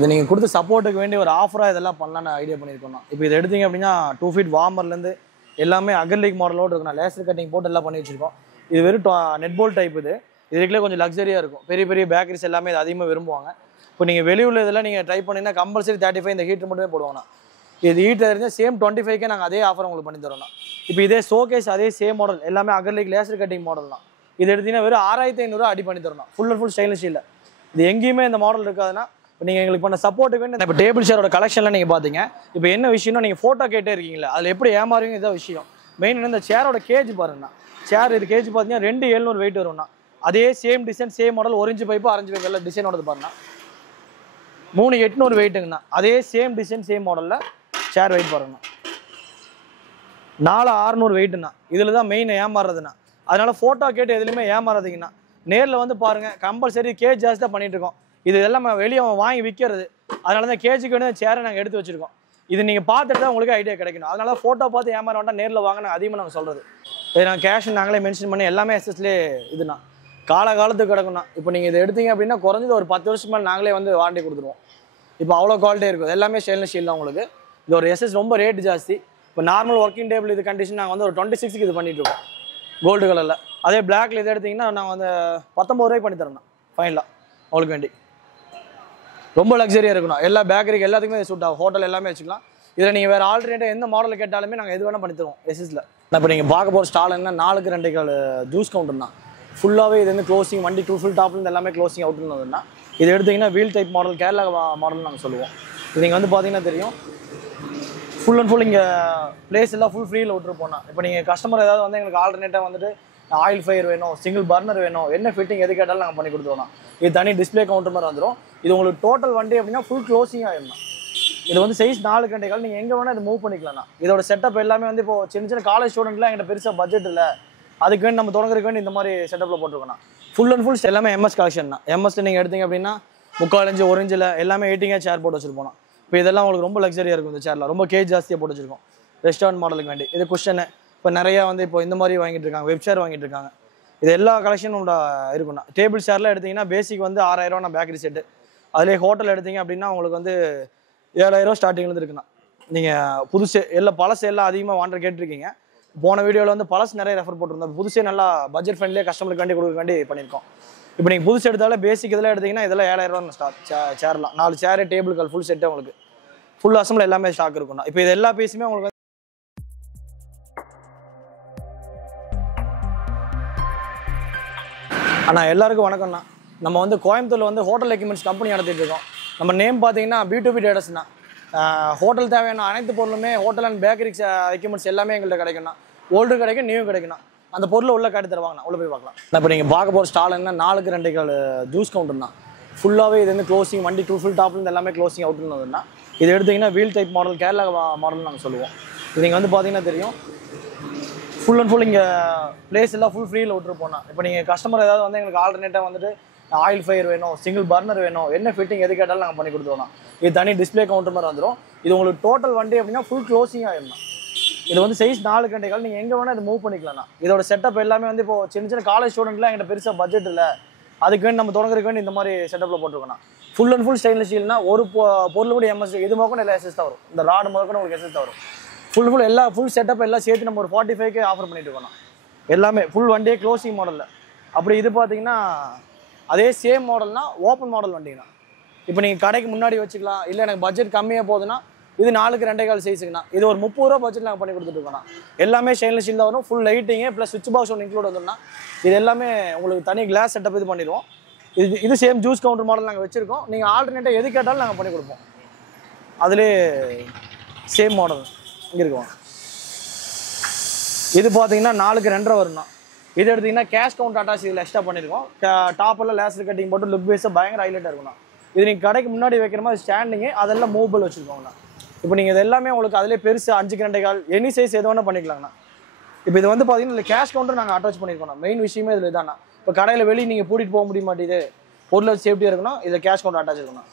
இது நீங்கள் கொடுத்த சப்போர்ட்டுக்கு வேண்டிய ஒரு ஆஃபராக இதெல்லாம் பண்ணலான்னு ஐடியா பண்ணியிருக்கோம். இப்போ இதை எடுத்தீங்க அப்படின்னா 2 feet வார்மர்லேருந்து எல்லாமே அகர்லிக் மாடலோடு இருக்கும். லேசர் கட்டிங் போட்டு எல்லாம் பண்ணி வச்சிருக்கோம். இது வெறும் நெட் போல்ட் டைப். இதுக்குள்ளே கொஞ்சம் லக்ஸரியாக இருக்கும். பெரிய பெரிய பேக்கரிஸ் எல்லாமே இது அதிகமாக விரும்புவாங்க. இப்போ நீங்கள் வெளியூரில் இதெல்லாம் நீங்கள் ட்ரை பண்ணிங்கன்னா கம்பல்சரி 35 இந்த ஹீட்டர் மட்டுமே போடுவாங்கண்ணா. இது ஹீட்டர் இருந்தால் சேம் 25க்கே நாங்கள் அதே ஆஃபர் உங்களுக்கு பண்ணி தரோம்ண்ணா. இப்போ இதே ஷோகேஸ் அதே சேம் மாடல் எல்லாமே அகர்லிக் லேசர் கட்டிங் மாடல் தான். இது எடுத்தீங்கன்னா வெறும் 6500 அடி பண்ணி தரோம்ண்ணா. ஃபுல் அண்ட் ஃபுல் ஸ்டைலிஷ் இல்லை. இது எங்கேயுமே இந்த மாடல் இருக்காதுன்னா இப்போ நீங்கள் எங்களுக்கு பண்ண சப்போர்ட்டுக்கு வேணும். இப்போ டேபிள் சேரோட கலெக்ஷன்லாம் நீங்கள் பார்த்தீங்க. இப்போ என்ன விஷயம்னா நீங்கள் ஃபோட்டோ கேட்டே இருக்கீங்களா, அதில் எப்படி ஏமாறுவீங்க இதான் விஷயம். மெயின் இந்த சேரோட கேஜ் பாருங்கண்ணா. சேர் இது கேஜ் பார்த்தீங்கன்னா 2700 வெயிட் வரும்ண்ணா. அதே same design same model 1 inch pipe 6 inch pipe எல்லாம் டிசைனோடது பாருங்கண்ணா. 3800 வெயிட்டுங்கண்ணா. அதே சேம் டிசைன் சேம் மாடலில் சேர் வெயிட் பாருங்கண்ணா. 4600 வெயிட்டுண்ணா. இதில் தான் மெயின் ஏமாறுறதுண்ணா. அதனால ஃபோட்டோ கேட்டு எதுலையுமே ஏமாறாதீங்கண்ணா. நேரில் வந்து பாருங்கள். கம்பல்சரி கேஜ் ஜாஸ்தி தான் பண்ணிட்டு இருக்கோம். இது எல்லாம் வெளியே வாங்கி விற்கிறது. அதனால தான் கேஜுக்கு வேணும் சேரை நாங்கள் எடுத்து வச்சிருக்கோம். இது நீங்கள் பார்த்துட்டு தான் உங்களுக்கு ஐடியா கிடைக்கணும். அதனால ஃபோட்டோ பார்த்து ஏமாற வேண்டாம், நேரில் வாங்க. நாங்கள் அதிகமாக நாங்கள் சொல்கிறது இது நாங்கள் கேஷ் நாங்களே மென்ஷன் பண்ணி எல்லாமே எஸ்எஸ்லேயே இதுண்ணா காலகாலத்துக்கு கிடக்குண்ணா. இப்போ நீங்கள் இதை எடுத்தீங்க அப்படின்னா குறைஞ்சது ஒரு 10 வருஷம் மேலே நாங்களே வந்து வாரண்டி கொடுத்துருவோம். இப்போ அவ்வளோ குவாலிட்டி இருக்கும். எல்லாமே ஸ்டெயின்லெஸ் ஸ்டீல் தான் உங்களுக்கு. இது ஒரு எஸ்எஸ் ரொம்ப ரேட் ஜாஸ்தி. இப்போ நார்மல் ஒர்க்கிங் டேபிள் இது கண்டிஷன் நாங்கள் வந்து ஒரு 26க்கு இது பண்ணிட்டு இருக்கோம் கோல்டு கலரில். அதே பிளாக்ல இது எடுத்தீங்கன்னா நாங்கள் வந்து 19 ரூபாய்க்கு பண்ணி தரோம்ண்ணா ஃபைனலாக உங்களுக்கு வேண்டி. ரொம்ப லக்ஸரியாக இருக்கணும். எல்லா பேக்கரிக்கு எல்லாத்துக்குமே சூட் ஆகும். ஹோட்டல் எல்லாமே வச்சுக்கலாம். இதில் நீங்கள் வேறு ஆல்டர்னேட்டாக எந்த மாடலில் கேட்டாலுமே நாங்கள் எது வேணால் பண்ணி தருவோம் எஸ்எஸ்ல. இப்போ நீங்கள் பார்க்க போகிற ஸ்டால் என்ன 4க்கு 2 ஜூஸ் கவுண்டர் தான். ஃபுல்லாகவே இது வந்து க்ளோசிங் வண்டி ஃபுல் டாப்லேருந்து எல்லாமே க்ளோசிங் அவுட்னதுன்னா இது எடுத்திங்கன்னா wheel type model Kerala model நாங்கள் சொல்லுவோம். இது நீங்கள் வந்து பார்த்தீங்கன்னா தெரியும். ஃபுல் அண்ட் ஃபுல் இங்கே பிளேஸ் எல்லாம் ஃபுல் ஃப்ரீயில் விட்டுருப்போம்னா. இப்போ நீங்கள் கஸ்டமர் ஏதாவது வந்து எங்களுக்கு ஆல்டர்னேட்டாக வந்துட்டு ஆயில் ஃபயர் வேணும், சிங்கிள் பர்னர் வேணும், என்ன ஃபிட்டிங் எது கேட்டாலும் நாங்கள் பண்ணி கொடுத்துருவோம். இது தனி டிஸ்பிளே கவுண்டர் மாதிரி வந்துடும். இது உங்களுக்கு டோட்டல் வண்டி அப்படின்னா ஃபுல் க்ளோசிங் ஆகிடணும். இது வந்து சைஸ் 4 கண்டைகள் நீங்கள் எங்கே வேணால் இது மூவ் பண்ணிக்கலாம்ண்ணா. இதோட செட்டப் எல்லாமே வந்து இப்போ சின்ன காலேஜ் ஸ்டூடெண்ட்லாம் எங்கிட்ட பெருசாக பட்ஜெட் இல்லை, அதுக்கு வேண்டி நம்ம தொடங்குறதுக்கு வேண்டி இந்த மாதிரி செட்டப்பில் போட்டிருக்கோண்ணா. ஃபுல் அண்ட் ஃபுல் எல்லாமே எம்எஸ் கலெக்ஷன் தான். எம்எஸ்ல நீங்கள் எடுத்தீங்க அப்படின்னா 3/4 inch 1 inchல எல்லாமே 18 சேர் போட்டு வச்சிருப்போம். இப்போ இதெல்லாம் உங்களுக்கு ரொம்ப லக்ஸரியாக இருக்கும். இந்த சேர்லாம் ரொம்ப கேஜ் ஜாஸ்தியாக போட்டு வச்சிருக்கோம் ரெஸ்டாரண்ட் மாடலுக்கு வேண்டி. இது குஷனு இப்போ நிறையா வந்து இப்போ இந்த மாதிரி வாங்கிட்டு இருக்காங்க, வெப் சேர் வாங்கிட்டு இருக்காங்க. இது எல்லா கலெக்ஷனும் இருக்குண்ணா. டேபிள் சேர்லாம் எடுத்திங்கன்னா பேசிக் வந்து 6000 பேக்கரி செட்டு. அதிலே ஹோட்டல் எடுத்திங்க அப்படின்னா உங்களுக்கு வந்து 7000 ஸ்டார்டிங்லேருந்து இருக்குண்ணா. நீங்கள் புதுசு எல்லாம் பழசு எல்லாம் அதிகமாக வாண்டர் கேட்டிருக்கீங்க. போன வீடியோவில் வந்து பழசு நிறைய ரெஃபர் போட்டிருந்தோம். புதுசே நல்லா பட்ஜெட் ஃப்ரெண்ட்லியாக கஸ்டமருக்கு வேண்டி கொடுக்க வேண்டி பண்ணியிருக்கோம். இப்போ நீங்கள் புதுசு எடுத்தாலும் பேசிக் இதெல்லாம் எடுத்திங்கன்னா இதெல்லாம் 7000 ஸ்டார்ட் சேர்லாம். 4 சேரு டேபிள் கால் ஃபுல் செட்டு உங்களுக்கு ஃபுல் அசம்பிள் எல்லாமே ஸ்டாக் இருக்குண்ணா. இப்போ இது எல்லா பீஸுமே உங்களுக்கு அண்ணா எல்லாருக்கும் வணக்கம்ண்ணா. நம்ம வந்து கோயம்புத்தூரில் வந்து ஹோட்டல் எக்யூப்மெண்ட்ஸ் கம்பெனி நடத்திட்டு இருக்கோம். நம்ம நேம் பார்த்தீங்கன்னா B2B ட்ரேடர்ஸ்ண்ணா. ஹோட்டல் தேவையான அனைத்து பொருளுமே ஹோட்டல் அண்ட் பேக்கரி எக்யூப்மெண்ட்ஸ் எல்லாமே எங்கள்கிட்ட கிடைக்கும்ண்ணா. ஓல்டு கிடைக்கும், நியூ கிடைக்கும்ண்ணா. அந்த பொருளை உள்ள காட்டி தருவாங்கண்ணா. உள்ள போய் பார்க்கலாம். இப்போ நீங்கள் பார்க்க போகிற ஸ்டால் என்ன 4க்கு 2 ஜூஸ் கவுண்டர் தான். ஃபுல்லாகவே இது வந்து க்ளோசிங் வண்டி ஃபுல் டாப்லேருந்து எல்லாமே க்ளோசிங் அவுட்னதுன்னா இது எடுத்திங்கன்னா wheel type model Kerala model நாங்கள் சொல்லுவோம். இது நீங்கள் வந்து பார்த்தீங்கன்னா தெரியும். ஃபுல் அண்ட் ஃபுல் இங்கே பிளேஸ் எல்லாம் ஃபுல் ஃப்ரீயில் விட்டுருப்போம்னா. இப்போ நீங்கள் கஸ்டமர் ஏதாவது வந்து எங்களுக்கு ஆல்டர்னேட்டாக வந்துட்டு ஆயில் ஃபயர் வேணும், சிங்கிள் பர்னர் வேணும், என்ன ஃபிட்டிங் எது கேட்டாலும் நாங்கள் பண்ணி கொடுத்துருவோம். இது தனி டிஸ்பிளே கவுண்டர் மாதிரி வந்துடும். இது உங்களுக்கு டோட்டல் வண்டி அப்படின்னா ஃபுல் க்ளோசிங் ஆகிடணும். இது வந்து சைஸ் 4 கண்டைகள் நீங்கள் எங்கே வேணால் இது மூவ் பண்ணிக்கலாம்ண்ணா. இதோட செட்டப் எல்லாமே வந்து இப்போ சின்ன காலேஜ் ஸ்டூடெண்ட்லாம் எங்கிட்ட பெருசாக பட்ஜெட் இல்லை, அதுக்கு வேண்டி நம்ம தொடங்குறதுக்கு வேண்டி இந்த மாதிரி செட்டப்பில் போட்டிருக்கோண்ணா. ஃபுல் அண்ட் ஃபுல் ஸ்டெயின்லெஸ் ஸ்டீல்னா ஒரு பொருள் கூட எம்எஸ் இது முதல்ல எல்லாம் எஸ்எஸ் தான் வரும். இந்த ராடு முதல்ல உங்களுக்கு எஸ்எஸ் தான் வரும். ஃபுல் செட்டப் எல்லாம் சேர்த்து நம்ம ஒரு 45க்கு ஆஃபர் பண்ணிட்டு இருக்கோம். எல்லாமே ஃபுல் வண்டியே க்ளோசிங் மாடலில். அப்படி இது பார்த்தீங்கன்னா அதே சேம் மாடல்னா ஓப்பன் மாடல் வண்டிங்கண்ணா. இப்போ நீங்கள் கடைக்கு முன்னாடி வச்சுக்கலாம். இல்லை எனக்கு பட்ஜெட் கம்மியாக போகுதுன்னா இது 4க்கு 2 சைஸுங்கண்ணா. இது ஒரு 30 ரூபா பட்ஜெட் நாங்கள் பண்ணி கொடுத்துட்ருக்கோண்ணா. எல்லாமே ஸ்டெயின்லெஸ் ஸ்டீல் தான் வரும். ஃபுல் லைட்டிங்கு ப்ளஸ் சுவிட்ச் பாக்ஸ் ஒன்று இன்க்ளூட் வந்துடும்னா இது எல்லாமே உங்களுக்கு தனி கிளாஸ் செட்டப் இது பண்ணிடுவோம். இது சேம் ஜூஸ் கவுண்டர் மாடல் நாங்கள் வச்சுருக்கோம். நீங்கள் ஆல்டர்னேட்டாக எது கேட்டாலும் நாங்கள் பண்ணி கொடுப்போம். அதிலே சேம் மாடல் இங்கே இருக்கும். இது பார்த்தீங்கன்னா 4க்கு 2 வரும்ண்ணா. இது எடுத்திங்கன்னா கேஷ் கவுண்ட் அட்டாச் இதில் எக்ஸ்ட்ரா பண்ணியிருக்கோம். டாப்பெல்லாம் லேசர் கட்டிங் போட்டு லுக் பேஸாக பயங்கர ஹைலைட்டாக இருக்கும்ண்ணா. இது நீங்கள் கடைக்கு முன்னாடி வைக்கிற மாதிரி ஸ்டாண்டிங்கு அதெல்லாம் மூவபிள் வச்சுருக்கோங்கண்ணா. இப்போ நீங்கள் இது எல்லாமே உங்களுக்கு அதிலே பெருசு 5க்கு 2 எனி சைஸ் எது வேணால் பண்ணிக்கலாங்கண்ணா. இப்போ இது வந்து பார்த்தீங்கன்னா இல்லை கேஷ் கவுண்டர் நாங்கள் அட்டாச் பண்ணியிருக்கோம். மெயின் விஷயமே இதில் இதாண்ணா. இப்போ கடையில் வெளியே நீங்கள் கூட்டிகிட்டு போக முடிய மாட்டேது, பொருளை சேஃப்டியாக இருக்கணும். இதில் கேஷ் கவுண்டர் அட்டாச் இருக்கணும்.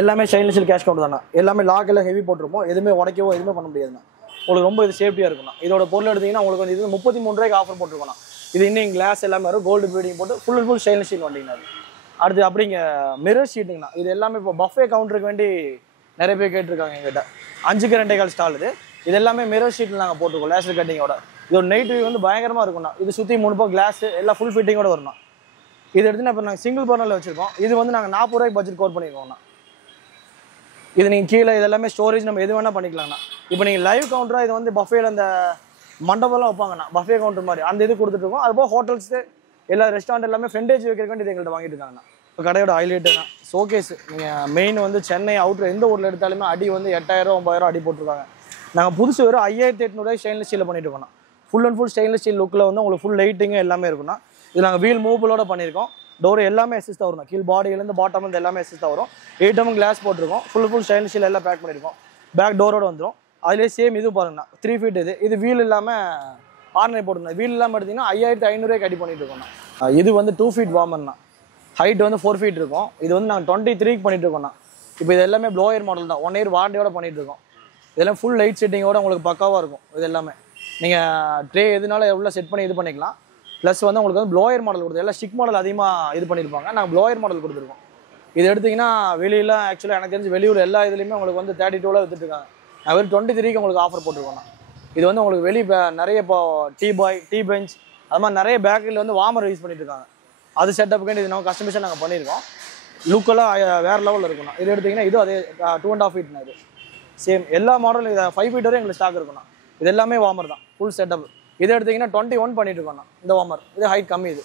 எல்லாமே ஸ்டெயின்லெஸ் ஸ்டீல் கேஷ் கவுண்டர் தானே. எல்லாமே லாக் எல்லாம் ஹெவி போட்டிருப்போம். எதுவுமே உடைக்கவோ எதுவுமே பண்ண முடியாதுண்ணா. உங்களுக்கு ரொம்ப இது சேஃப்டியாக இருக்குண்ணா. இதோட பொருள் எடுத்திங்கன்னா உங்களுக்கு வந்து இது 33 ரூபாய்க்கு ஆஃபர் போட்டிருக்கோண்ணா. இது இன்னும் கிளாஸ் எல்லாமே வரும். கோல்டு ப்ளீடிங் போட்டு full and full stainless steel வண்டிங்கண்ணா. அடுத்து அப்படிங்க மிரர் ஷீட்டுங்கண்ணா. இது எல்லாமே இப்போ பஃபே கவுண்டருக்கு வேண்டி நிறைய பேர் கேட்டிருக்காங்க எங்கிட்ட. 5க்கு 2.25 ஸ்டால் இது எல்லாமே மிரர் ஷீட்டில் நாங்கள் போட்டிருக்கோம் லேசர் கட்டிங்கோட. இது ஒரு நைட் வியூ வந்து பயங்கரமாக இருக்கும்ண்ணா. இது சுற்றி 3 பக்கம் கிளாஸ் எல்லாம் ஃபுல் ஃபிட்டிங்கோட வரணும். இது எடுத்துன்னா இப்போ நாங்கள் சிங்கிள் பர்னரில் வச்சுருக்கோம். இது வந்து நாங்கள் 40 ரூபாய்க்கு பட்ஜெட் கோட் பண்ணியிருக்கோம்ண்ணா. இது நீங்கள் கீழே இதெல்லாமே ஸ்டோரேஜ் நம்ம எது வேணால் பண்ணிக்கலாம்ண்ணா. இப்போ நீங்கள் லைவ் கவுண்டராக இது வந்து பஃபேல அந்த மண்டபம்லாம் வைப்பாங்கண்ணா, பஃபே கவுண்டர் மாதிரி அந்த இது கொடுத்துட்ருக்கோம். அதுபோல் ஹோட்டல்ஸு எல்லா ரெஸ்டாரண்ட் எல்லாமே ஃப்ரெண்டேஜ் வைக்கிறதுக்கு வேண்டி எங்கள்கிட்ட வாங்கிட்டு இருக்காங்கண்ணா. இப்போ கடையோட ஹைலைட்டுனா ஷோகேஸ். நீங்கள் மெயின் வந்து சென்னை அவுட்டர் எந்த ஊரில் எடுத்தாலுமே அடி வந்து 8000 9,000 அடி போட்டிருக்காங்க. நாங்கள் புதுசு வெறும் 5800 ஸ்டெயின்லெஸ் ஸ்டீலில் பண்ணிட்டு இருக்கோம்ண்ணா. Full and full stainless steel லுக்கில் வந்து உங்களுக்கு ஃபுல் லைட்டிங்கு எல்லாமே இருக்குண்ணா. இது நாங்கள் வீல் மூவபிளோட பண்ணியிருக்கோம். டோர் எல்லாமே எஸ்எஸ் தான் வரும். கீழ் பாடியிலேருந்து பாட்டம் வந்து எல்லாமே எஸ்எஸ் தான் வரும். 8mm கிளாஸ் போட்டிருக்கோம். ஃபுல் ஸ்டெயின்லெஸ் ஸ்டீல் எல்லாம் பேக் பண்ணியிருக்கோம். பேக் டோரோட வந்துடும். அதுலேயே சேம் இது பாருங்கண்ணா 3 feet இது வீல் இல்லாமல் ஆர்னே போட்டுருந்தேன். வீல் இல்லாமல் எடுத்திங்கன்னா 5500 அடி பண்ணிட்டு இருக்கோம்ண்ணா. இது வந்து 2 feet வார்மர்ண்ணா. ஹைட் வந்து 4 feet இருக்கும். இது வந்து நாங்கள் 23க்கு பண்ணிட்டு இருக்கோம்ண்ணா. இப்போ இது எல்லாமே ப்ளோயர் மாடல் தான். 1 year வாரண்டியோட பண்ணிட்டு இருக்கோம். இதெல்லாம் ஃபுல் லைட் செட்டிங்கோட உங்களுக்கு பக்காவாக இருக்கும். இது எல்லாமே நீங்கள் ட்ரே எதுனால எவ்வளோ செட் பண்ணி இது பண்ணிக்கலாம். ப்ளஸ் வந்து உங்களுக்கு வந்து ப்ளோயர் மாடல் கொடுத்து எல்லாம் ஸ்டிக் மாடல் அதிகமாக இது பண்ணியிருப்பாங்க. நாங்கள் ப்ளோயர் மாடல் கொடுத்துருக்கோம். இது எடுத்திங்கன்னா வெளியில் ஆக்சுவலாக எனக்கு தெரிஞ்சு வெளியூர் எல்லா இதுலேயுமே உங்களுக்கு வந்து 32 விற்றுட்டுருக்காங்க. நான் வெறும் 23க்கு உங்களுக்கு ஆஃபர் போட்டிருக்கோண்ணா. இது வந்து உங்களுக்கு நிறைய இப்போ டீ பெஞ்ச் அது மாதிரி நிறைய பேக்கரியில் வந்து வார்மர் யூஸ் பண்ணிட்டு இருக்காங்க. அது செட்டப்புக்கு இது நம்ம கஸ்டமைஸாக நாங்கள் பண்ணியிருக்கோம். லுக்கெல்லாம் வேறு லெவலில் இருக்குண்ணா. இது எடுத்திங்கன்னா இது அதே 2.5 feet இது சேம் எல்லா மாடலும். இதை 5 feet வரையும் எங்களுக்கு ஸ்டாக் இருக்குண்ணா. இது எல்லாமே வார்மர் தான் ஃபுல் செட்டப். இது எடுத்திங்கன்னா 21 பண்ணிட்டு இருக்கோண்ணா இந்த வார்மர். இது ஹைட் கம்மி. இது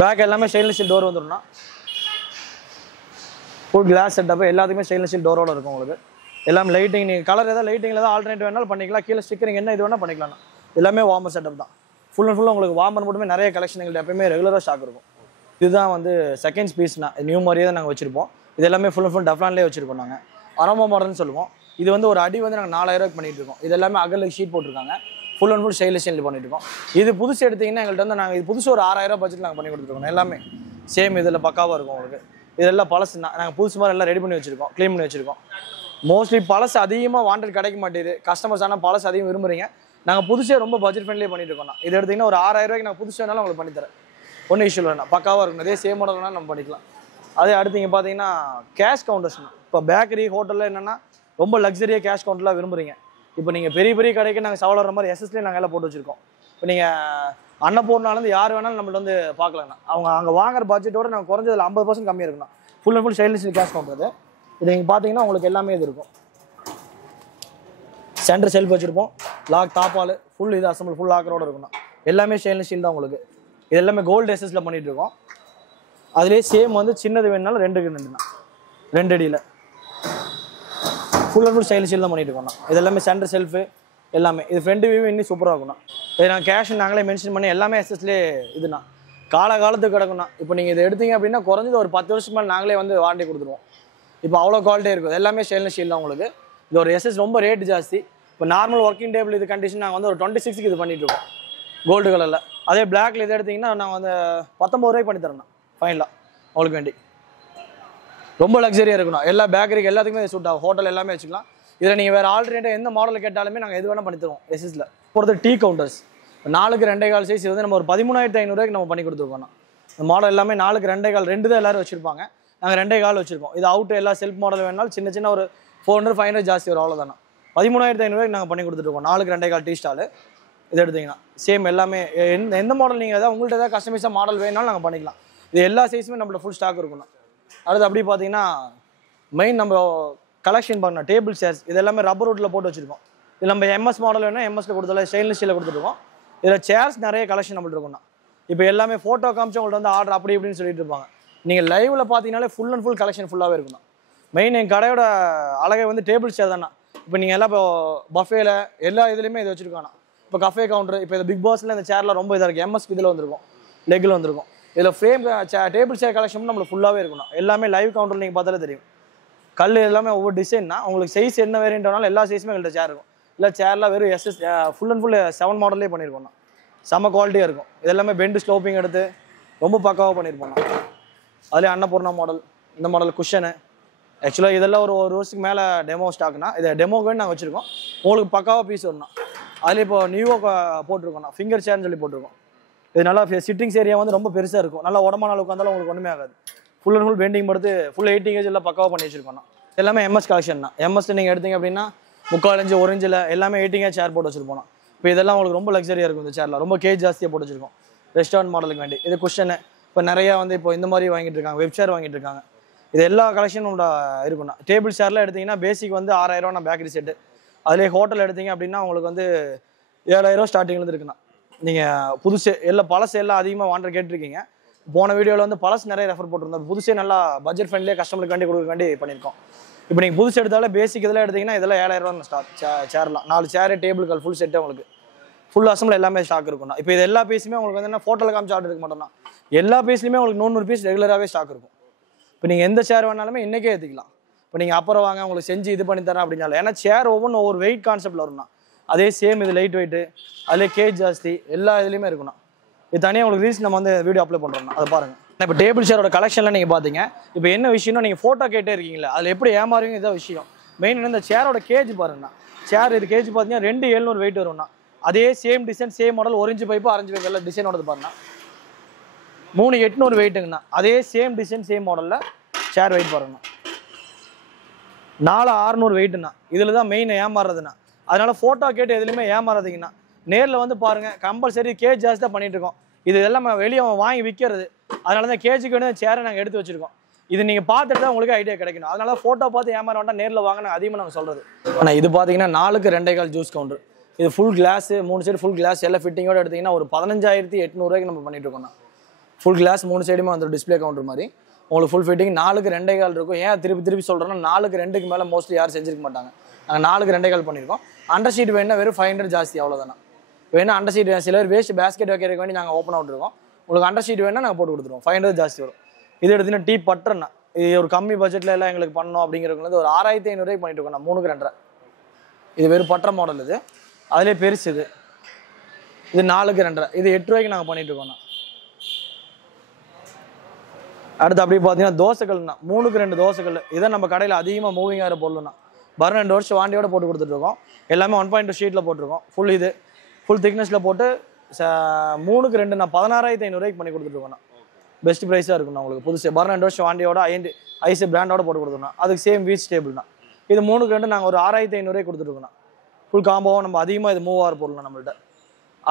பேக் எல்லாமே ஸ்டெயின்லெஸ் ஸ்டீல் டோர் வந்துடும்ண்ணா. ஃபுல் கிளாஸ் செட்டப் எல்லாத்துக்குமே ஸ்டெயின்லெஸ் ஸ்டீல் டோரோட இருக்கும் உங்களுக்கு. எல்லாமே லைட்டிங் நீங்கள் கலர் ஏதாவது லைட்டிங்கில் ஏதாவது ஆல்டர்னேட் வேணாலும் பண்ணிக்கலாம். கீழே ஸ்டிக்கரிங் என்ன இது வேணால் பண்ணிக்கலாம்ண்ணா. எல்லாமே வார்மர் செட்டப் தான். ஃபுல் அண்ட் ஃபுல்லாக உங்களுக்கு வார்மர் மட்டுமே நிறைய கலெக்ஷன் எங்கள்கிட்ட எப்பயுமே ரெகுலராக ஸ்டாக் இருக்கும். இதுதான் வந்து செகண்ட் பீஸ்னா நியூ மாதிரியே தான் நாங்கள் வச்சுருப்போம். இது எல்லாமே ஃபுல் அண்ட் ஃபுல் டெஃப்லான்லேயே வச்சுருக்கோம். நாங்கள் அரோமா மாடல்னு சொல்லுவோம். இது வந்து ஒரு அடி வந்து நாங்கள் 4000 ரூபாய்க்கு பண்ணிட்டு இருக்கோம். இது எல்லாமே அகலுக்கு ஷீட் போட்டிருக்காங்க. ஃபுல் அண்ட் ஃபுல் ஸ்டைலிஷ் ஸ்டைலில் பண்ணிட்டு இருக்கோம். இது புதுசு எடுத்திங்கன்னா எங்கள்கிட்ட வந்து நாங்கள் இது புதுசு ஒரு 6000 பட்ஜெட் நாங்கள் பண்ணி கொடுத்துருக்கோம். எல்லாமே சேம் இதில் பக்காவாக இருக்கும் உங்களுக்கு. இதெல்லாம் பழசு நாங்கள் புதுசு மாதிரி எல்லாம் ரெடி பண்ணி வச்சுருக்கோம், க்ளீன் பண்ணி வச்சுருக்கோம். மோஸ்ட்லி பழசு அதிகமாக வாண்டட் கிடைக்க மாட்டேது. கஸ்டமர்ஸ் ஆனால் பழசு அதிகம் விரும்புறீங்க. நாங்கள் புதுசே ரொம்ப பட்ஜெட் ஃப்ரெண்ட்லியே பண்ணிட்டு இருக்கோம். இது எடுத்திங்கன்னா ஒரு 6000 ரூபாய்க்கு நாங்கள் புதுசு வேணாலும் உங்களுக்கு பண்ணித்தரேன். ஒன்றும் இஷ்யூ இல்லைண்ணா. பக்காவாக இருக்கும். அதே சேம் மாடல் வேணாலும் நம்ம பண்ணிக்கலாம். அதே அடுத்து இங்கே பார்த்தீங்கன்னா கேஷ் கவுண்டர்ஸ்ண்ணா. இப்போ பேக்கரி ஹோட்டலில் என்னென்னா ரொம்ப லக்ஸரியாக கேஷ் கவுண்டர்லாம் விரும்புறீங்க. இப்போ நீங்கள் பெரிய பெரிய கடைக்கு நாங்கள் சவால் வர மாதிரி எஸ்எஸ்லேயே நாங்கள் எல்லாம் போட்டு வச்சுருக்கோம். இப்போ நீங்கள் அன்னபூர்ணாலேருந்து யார் வேணாலும் நம்மள்ட்ட வந்து பார்க்கலாங்கண்ணா. அவங்க அங்கே வாங்குற பட்ஜெட்டோட நாங்கள் குறைஞ்சதில் 50% கம்மியாக இருக்குண்ணா. Full and full stylish cash counter. இது நீங்கள் பார்த்தீங்கன்னா உங்களுக்கு எல்லாமே இது இருக்கும். சென்டர் செல்ஃப் வச்சுருப்போம். லாக் தாப்பால் ஃபுல் இது அசம்பிள் ஃபுல் லாக்கரோடு இருக்குண்ணா. எல்லாமே ஸ்டெயின்லெஸ் ஸ்டீல் தான் உங்களுக்கு. இது எல்லாமே கோல்டு எஸ்எஸ்ல பண்ணிட்டு இருக்கோம். அதுலேயே சேம் வந்து சின்னது வேணுனாலும் 2க்கு 2ண்ணா. 2 அடியில் ஃபுல் அண்ட் ஃபுல் ஸ்டைலிஷ் தான் பண்ணிட்டு இருக்கோம்ண்ணா. இது எல்லாமே சென்டர் செல்ஃபு எல்லாமே. இது ஃப்ரண்ட் வியூ இன்னும் சூப்பராக இருக்கும்ண்ணா. இது நாங்கள் கேஷ் நாங்களே மென்ஷன் பண்ணி எல்லாமே எஸ்எஸ்லேயே இதுண்ணா. காலத்துக்கு கிடக்குண்ணா. இப்போ நீங்கள் இதை எடுத்தீங்க அப்படின்னா குறைஞ்சது ஒரு 10 வருஷத்துக்கு மேலே நாங்களே வந்து வாரண்டி கொடுத்துருவோம். இப்போ அவ்வளோ குவாலிட்டி இருக்கும். எல்லாமே ஸ்டெயின்லெஸ் ஸ்டீல் தான் உங்களுக்கு. இது ஒரு எஸ்எஸ் ரொம்ப ரேட் ஜாஸ்தி. இப்போ நார்மல் ஒர்க்கிங் டேபிள் இது கண்டிஷன் நாங்கள் வந்து ஒரு 26க்கு இது பண்ணிட்டு இருக்கோம் கோல்டு கலரில். அதே பிளாக்ல இது எடுத்திங்கன்னா நாங்கள் வந்து 19 ரூபாய்க்கு பண்ணி தரோம்ண்ணா ஃபைனலாக உங்களுக்கு வேண்டி. ரொம்ப லக்ஸரியாக இருக்கணும். எல்லா பேக்கரிக்கு எல்லாத்துக்குமே இது சூட் ஆகும். ஹோட்டல் எல்லாமே வச்சுக்கலாம். இதில் நீங்கள் வேறு ஆல்டர்னேட்டாக எந்த மாடல் கேட்டாலுமே நாங்கள் எது வேணால் பண்ணி தருவோம் எஸ்எஸ்ல. பொறுத்த டீ கவுண்டர்ஸ் 4க்கு 2.25 சைஸ் வந்து நம்ம ஒரு 13,500 நம்ம பண்ணி கொடுத்துருக்கோம். இந்த மாடல் எல்லாமே 4க்கு 2.25 2 தான் எல்லோரும் வச்சுருப்பாங்க. நாங்கள் 2.25 வச்சுருக்கோம். இது அவுட் எல்லா செல்ஃப் மாடல் வேணாலும் சின்ன ஒரு 400-500 ஜாஸ்தி வரும். அவ்வளோதானா 13,500 நாங்கள் பண்ணி கொடுத்துருக்கோம். 4க்கு 2.25 டீ ஸ்டாலு இது எடுத்திங்கன்னா சேம் எல்லாமே எந்த மாடல் நீங்கள் எதாவது உங்கள்கிட்ட ஏதாவது கஸ்டமைஸாக மாடல் வேணாலும் நாங்கள் பண்ணிக்கலாம். இது எல்லா சைஸுமே நம்மளோட ஃபுல் ஸ்டாக் இருக்கணும். அடுத்து அப்படி பார்த்தீங்கன்னா மெயின் நம்ம கலெக்ஷன் பண்ணோம் டேபிள் சேர்ஸ். இது எல்லாமே ரப்பர் வுட்டில் போட்டு வச்சுருக்கோம். இது நம்ம எம்எஸ் மாடல் வேணும் எம்எஸ்ல கொடுத்தால ஸ்டெயின்லெஸ் ஸ்டீலில் கொடுத்துருக்கோம். இதில் சேர்ஸ் நிறைய கலெக்ஷன் நம்மள்ட்ட இருக்கும்ண்ணா. இப்போ எல்லாமே ஃபோட்டோ காமிச்சு உங்கள்கிட்ட வந்து ஆர்டர் அப்படி இப்படின்னு சொல்லிட்டு இருப்பாங்க. நீங்கள் லைவில் பார்த்தீங்கன்னாலே ஃபுல் அண்ட் ஃபுல் கலெக்ஷன் ஃபுல்லாகவே இருக்குண்ணா. மெயின் என் கடையோட அழகை வந்து டேபிள் சேர் தானே. இப்போ நீங்கள் எல்லாம் இப்போ பஃபேல எல்லா இதுலேயுமே இது வச்சுருக்காண்ணா. இப்போ கஃபே கவுண்டர் இப்போ இந்த பிக் பாஸில் இந்த சேர்லாம் ரொம்ப இதாக இருக்குது. எம்எஸ்க்கு இதில் வந்துருக்கும், லெக்கில் வந்துருக்கும். இதில் ஃப்ரேம் டேபிள் சேர் கலெக்ஷன் நம்மளுக்கு ஃபுல்லாகவே இருக்கணும். எல்லாமே லைவ் கவுண்டர் நீங்கள் பார்த்தாலே தெரியும். கல் எல்லாமே ஒவ்வொரு டிசைன்னா உங்களுக்கு சைஸ் என்ன வேரியன்ட் வேணாலும் எல்லா சைஸுமே எங்கள்கிட்ட சேர் இருக்கும். இல்லை சேர்லாம் வெறும் எஸ்எஸ் ஃபுல் அண்ட் ஃபுல் 7 மாடல்லே பண்ணியிருக்கோம்ண்ணா. செம்ம குவாலிட்டியாக இருக்கும். இது எல்லாமே பெண்டு ஸ்லோப்பிங் எடுத்து ரொம்ப பக்காவாக பண்ணியிருப்போம்ண்ணா. அதுலேயே அன்னபூர்ணா மாடல் இந்த மாடல் குஷனு ஆக்சுவலாக இதெல்லாம் ஒரு வருஷத்துக்கு மேலே டெமோ ஸ்டாக்னா இதை டெமோக்கு வேணும் நாங்கள் வச்சுருக்கோம். உங்களுக்கு பக்காவாக பீஸ் வரணும். அதில் இப்போ நியூவாக போட்டிருக்கோம்ண்ணா ஃபிங்கர் சேர்னு சொல்லி போட்டிருக்கோம். இது நல்லா சிட்டிங்ஸ் ஏரியா வந்து ரொம்ப பெருசாக இருக்கும். நல்லா உடம்பான அளவுக்கு வந்தாலும் உங்களுக்கு ஒன்றுமே ஆகாது. ஃபுல் அண்ட் ஃபுல் பெண்டிங் படுத்து ஃபுல் 18 கேஜ் எல்லாம் பக்காவாக பண்ணி வச்சிருக்கோம். எல்லாமே எம்எஸ் கலெக்ஷன் தான். எம்எஸ் நீங்கள் எடுத்தீங்க அப்படின்னா 3/4 இன்ச் 1 இன்ச்சில் எல்லாமே 18 கேஜ் சேர் போட்டு வச்சிருப்போம். இப்போ இதெல்லாம் உங்களுக்கு ரொம்ப லக்ஸரியாக இருக்கும். இந்த சேரில் ரொம்ப கேஜ் ஜாஸ்தியாக போட்டு வச்சிருக்கோம். ரெஸ்டாரண்ட் மாடலுக்கு வேண்டி இது குஷனு இப்போ நிறையா வந்து இப்போ இந்த மாதிரி வாங்கிட்டு இருக்காங்க. வெப் சேர் வாங்கிட்டு இருக்காங்க. இது எல்லா கலெக்ஷனும் இருக்குண்ணா. டேபிள் சேர்லாம் எடுத்தீங்கன்னா பேசிக் வந்து 6000 ரூபா பேக்கரி செட்டு. அதிலே ஹோட்டல் எடுத்தீங்க அப்படின்னா உங்களுக்கு வந்து 7000 ஸ்டார்டிங்லேருந்து இருக்குண்ணா. நீங்கள் புதுசு எல்லாம் பழசு எல்லாம் அதிகமாக வாண்டர் கேட்டிருக்கீங்க. போன வீடியோவில் வந்து பழசு நிறைய ரெஃபர் போட்டிருந்தோம். புதுசே நல்லா பட்ஜெட் ஃப்ரெண்ட்லியாக கஸ்டமருக்கு வேண்டி கொடுக்க பண்ணியிருக்கோம். இப்போ நீங்கள் புதுசு எடுத்தாலும் பேசிக் இதெல்லாம் எடுத்தீங்கன்னா இதெல்லாம் 7000 ரூபா ஸ்டார்ட். சேரலாம் 4 சேரு டேபிள் கால் ஃபுல் செட்டு உங்களுக்கு ஃபுல் அசம்பிள் எல்லாமே ஸ்டாக் இருக்கும்ண்ணா. இப்போ இது எல்லா பீஸுமே உங்களுக்கு வந்து என்ன ஃபோட்டோவில் காமிச்சு ஆர்டர் எடுக்க மாட்டோம்னா எல்லா பீஸ்லையுமே உங்களுக்கு 100 பீஸ் ரெகுலராகவே ஸ்டாக் இருக்கும். இப்போ நீங்கள் எந்த சேர் வேணாலுமே இன்றைக்கே ஏற்றிக்கலாம். இப்போ நீங்கள் அப்புறம் வாங்க உங்களுக்கு செஞ்சு இது பண்ணி தரேன் அப்படின்னாலும் ஏன்னா சேர் ஒவ்வொரு வெயிட் கான்செப்டில் வரும்ண்ணா. அதே சேம் இது லைட் வெயிட்டு அதிலே கேஜ் ஜாஸ்தி எல்லா இதுலேயுமே இருக்குண்ணா. இது தனியாக உங்களுக்கு ரீல்ஸ் நம்ம வந்து வீடியோ அப்ளை பண்ணுறோம்ண்ணா. அதை பாருங்கள். இப்போ டேபிள் சேரோட கலெக்ஷன்லாம் நீங்கள் பார்த்தீங்க. இப்போ என்ன விஷயம்னா நீங்கள் ஃபோட்டோ கேட்டே இருக்கீங்களா அதில் எப்படி ஏமாறுவீங்க இதான் விஷயம். மெயின் இந்த சேரோட கேஜ் பாருங்கண்ணா. சேர் இது கேஜ் பார்த்தீங்கன்னா 2700 வெயிட் வரும்ண்ணா. அதே same design same model 1 inch pipe 6 pipe எல்லாம் டிசைனோடது பாருங்கண்ணா. 3800 வெயிட்டுங்கண்ணா. அதே சேம் டிசைன் சேம் மாடலில் சேர் வெயிட் பாருங்கண்ணா. 4600 வெயிட்டுண்ணா. இதில் தான் மெயின் ஏமாறுறதுண்ணா. அதனால ஃபோட்டோ கேட்டு எதுலையுமே ஏமாறாதீங்கண்ணா. நேரில் வந்து பாருங்கள். கம்பல்சரி கேஜ் ஜாஸ்தி தான் பண்ணிட்டு இருக்கோம். இது எல்லாம் வெளியே வாங்கி விற்கிறது. அதனால தான் கேஜுக்கு வேணும் சேரை நாங்கள் எடுத்து வச்சிருக்கோம். இது நீங்கள் பார்த்துட்டு தான் உங்களுக்கு ஐடியா கிடைக்கணும். அதனால ஃபோட்டோ பார்த்து ஏமாற வேண்டாம், நேரில் வாங்கினா அதிகமாக நாங்கள் சொல்கிறது. ஆனால் இது பார்த்தீங்கன்னா 4க்கு 2.25 ஜூஸ் கவுண்டர். இது full glass 3 side full glass எல்லாம் ஃபிட்டிங்கோடு எடுத்திங்கன்னா ஒரு 15800 நம்ம பண்ணிட்டு இருக்கோம்ண்ணா. ஃபுல் கிளாஸ் 3 சைடுமே வந்துடும். டிஸ்பிளே கவுண்டர் மாதிரி உங்களுக்கு ஃபுல் ஃபிட்டிங் 4க்கு 2.25 இருக்கும். ஏன் திருப்பி சொல்கிறேன்னா 4க்கு 2க்கு மேலே மோஸ்ட்லி யாரும் செஞ்சிருக்க மாட்டாங்க. நாங்கள் 4க்கு 2.25 பண்ணியிருக்கோம். அண்டர் ஷீட் வேணுன்னா வெறும் 500 ஜாஸ்தி அவ்வளோதானா. வேணா அண்டர் ஷீட் சில பேர் வேஸ்ட் பேஸ்கெட் வைக்கிறதுக்கு வேண்டி நாங்கள் ஓப்பன் அவுட் இருக்கோம். உங்களுக்கு அண்டர் ஷீட் வேணா நாங்கள் போட்டு கொடுத்துருவோம். 500 ஜாஸ்தி வரும். இது எடுத்தீங்கன்னா டீ பட்டர்னா இது ஒரு கம்மி பட்ஜெட்டில் எல்லாம் எங்களுக்கு பண்ணோம் அப்படிங்கிறது ஒரு 6500 பண்ணிட்டு இருக்கோம். 3க்கு 2.5 இது வெறும் பட்டர் மாடல். இது அதிலே பெருசு. இது 4க்கு 2.5 இது 8 ரூபாய்க்கு நாங்கள் பண்ணிட்டு இருக்கோம்ண்ணா. அடுத்து அப்படி பார்த்தீங்கன்னா தோசைகள்னா 3க்கு 2 தோசைகள். இதை நம்ம கடையில் அதிகமாக மூவிங் ஆகிற பொருள்னா பர்ன் 2 வருஷம் வாண்டியோட போட்டு கொடுத்துட்ருக்கோம். எல்லாமே 1.2 ஷீட்டில் போட்டிருக்கோம். ஃபுல் திக்னஸில் போட்டு 3க்கு 2 நான் 16500 பண்ணி கொடுத்துட்ருக்கோண்ணா. பெஸ்ட் ப்ரைஸாக இருக்குண்ணா உங்களுக்கு. புதுசு பர்ன் 2 வருஷம் வாண்டியோட ஐசி பிராண்டோட போட்டு கொடுத்துருக்கோம். அதுக்கு சேம் வீச் டேபிள்னா இது 3க்கு 2 நாங்கள் ஒரு 6500 கொடுத்துட்ருக்கோம். ஃபுல் காம்போவாக நம்ம அதிகமாக இது மூவ் ஆகிற பொருள்னா நம்மள்ட்ட.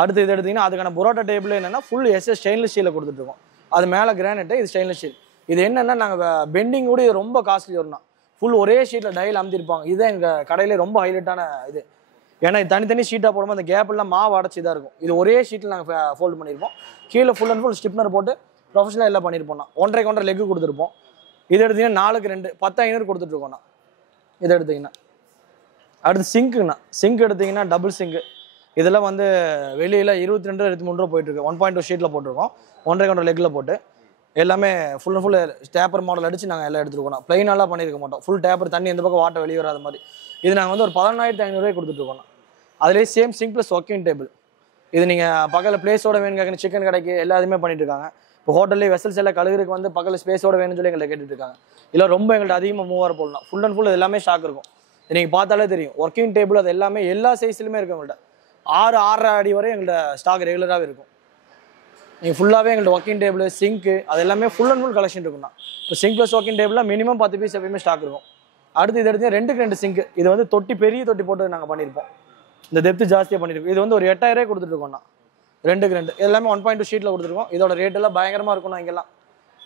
அடுத்து இது எடுத்திங்கன்னா அதுக்கான புரோட்டா டேபிள் என்னென்னா ஃபுல் எஸ்எஸ் ஸ்டெயின்லெஸ் ஸ்டீலில் கொடுத்துட்ருக்கோம். அது மேலே கிரானைட்டு இது ஸ்டெயின்லெஸ் ஸ்டீல். இது என்னென்னா நாங்கள் பெண்டிங் கூட இது ரொம்ப காஸ்ட்லி வரும்னா. ஃபுல் ஒரே ஷீட்டில் டைல் அமுத்திருப்பாங்க. இதுதான் எங்கள் கடையிலே ரொம்ப ஹைலைட்டான இது. ஏன்னா இது தனித்தனி ஷீட்டாக போடும்போது அந்த கேப்பெல்லாம் மாவு அடைச்சி தான் இருக்கும். இது ஒரே ஷீட்டில் நாங்கள் ஃபோல்டு பண்ணியிருப்போம். கீழே ஃபுல் அண்ட் ஃபுல் ஸ்டிப்னர் போட்டு ப்ரொஃபஷனலாக எல்லாம் பண்ணியிருப்போம்னா. 1.5 லெக்கு கொடுத்துருப்போம். இது எடுத்திங்கன்னா 4க்கு 2 10500 கொடுத்துட்ருக்கோண்ணா. இது எடுத்திங்கன்னா அடுத்து சிங்க்குண்ணா. சிங்க் எடுத்திங்கன்னா டபுள் சிங்க்கு. இதெல்லாம் வந்து வெளியில் 22 23 ரூபா போயிட்டுருக்கு. 1.2 ஷீட்டில் போட்டிருக்கோம். 1.5 லெக்கில் போட்டு எல்லாமே full and full taper model அடித்து நாங்கள் எல்லாம் எடுத்துருக்கோம். ப்ளைனாலாம் பண்ணியிருக்க மாட்டோம். ஃபுல் டேப்பர் தண்ணி எந்த பக்கம் வாட்டர் வெளியே வராத மாதிரி. இது நாங்கள் வந்து ஒரு 11500 கொடுத்துட்ருக்கோம். அதுலேயே same sink plus working table. இது நீங்கள் பக்கத்தில் பிளேஸோட வேணும் கேட்குற சிக்கன் கடைக்கு எல்லாத்தையுமே பண்ணிட்டு இருக்காங்க. இப்போ ஹோட்டல்லே வெசல்ஸ் எல்லாம் கழுகுறதுக்கு வந்து பக்கத்தில் ஸ்பேஸோட வேணும்னு சொல்லி எங்களை கேட்டுட்டு இருக்காங்க. இல்லை ரொம்ப எங்கள்கிட்ட அதிகமாக மூவார போடலாம். ஃபுல் அண்ட் ஃபுல் எல்லாமே ஸ்டாக் இருக்கும். நீங்கள் பார்த்தாலே தெரியும். ஒர்க்கிங் டேபிள் அது எல்லாமே எல்லா சைஸ்லையுமே இருக்கும். எங்கள்கிட்ட 6.5 அடி வரை எங்கள்கிட்ட ஸ்டாக் ரெகுலராகவே இருக்கும். நீங்கள் ஃபுல்லாகவே எங்கள்கிட்ட ஒர்க்கிங் டேபிள் சிங்க்கு அது எல்லாமே ஃபுல் அண்ட் ஃபுல் கலெக்ஷன் இருக்கும்ண்ணா. இப்போ சிங்க் ப்ளஸ் ஒர்க்கிங் டேபிளாக மினிமம் 10 பீஸ் எப்பயுமே ஸ்டாக் இருக்கும். அடுத்து இது எடுத்து 2க்கு 2 சிங்க். இது வந்து பெரிய தொட்டி போட்டு நாங்கள் பண்ணியிருப்போம். இந்த டெப்த்து ஜாஸ்தியாக பண்ணியிருக்கோம். இது வந்து ஒரு 8000 கொடுத்துட்ருக்கோம்ண்ணா. 2க்கு 2 எல்லாமே 1.2 ஷீட்டில் கொடுத்துருக்கோம். இதோட ரேட் எல்லாம் பயங்கரமாக இருக்கும்ண்ணா. இங்கெல்லாம்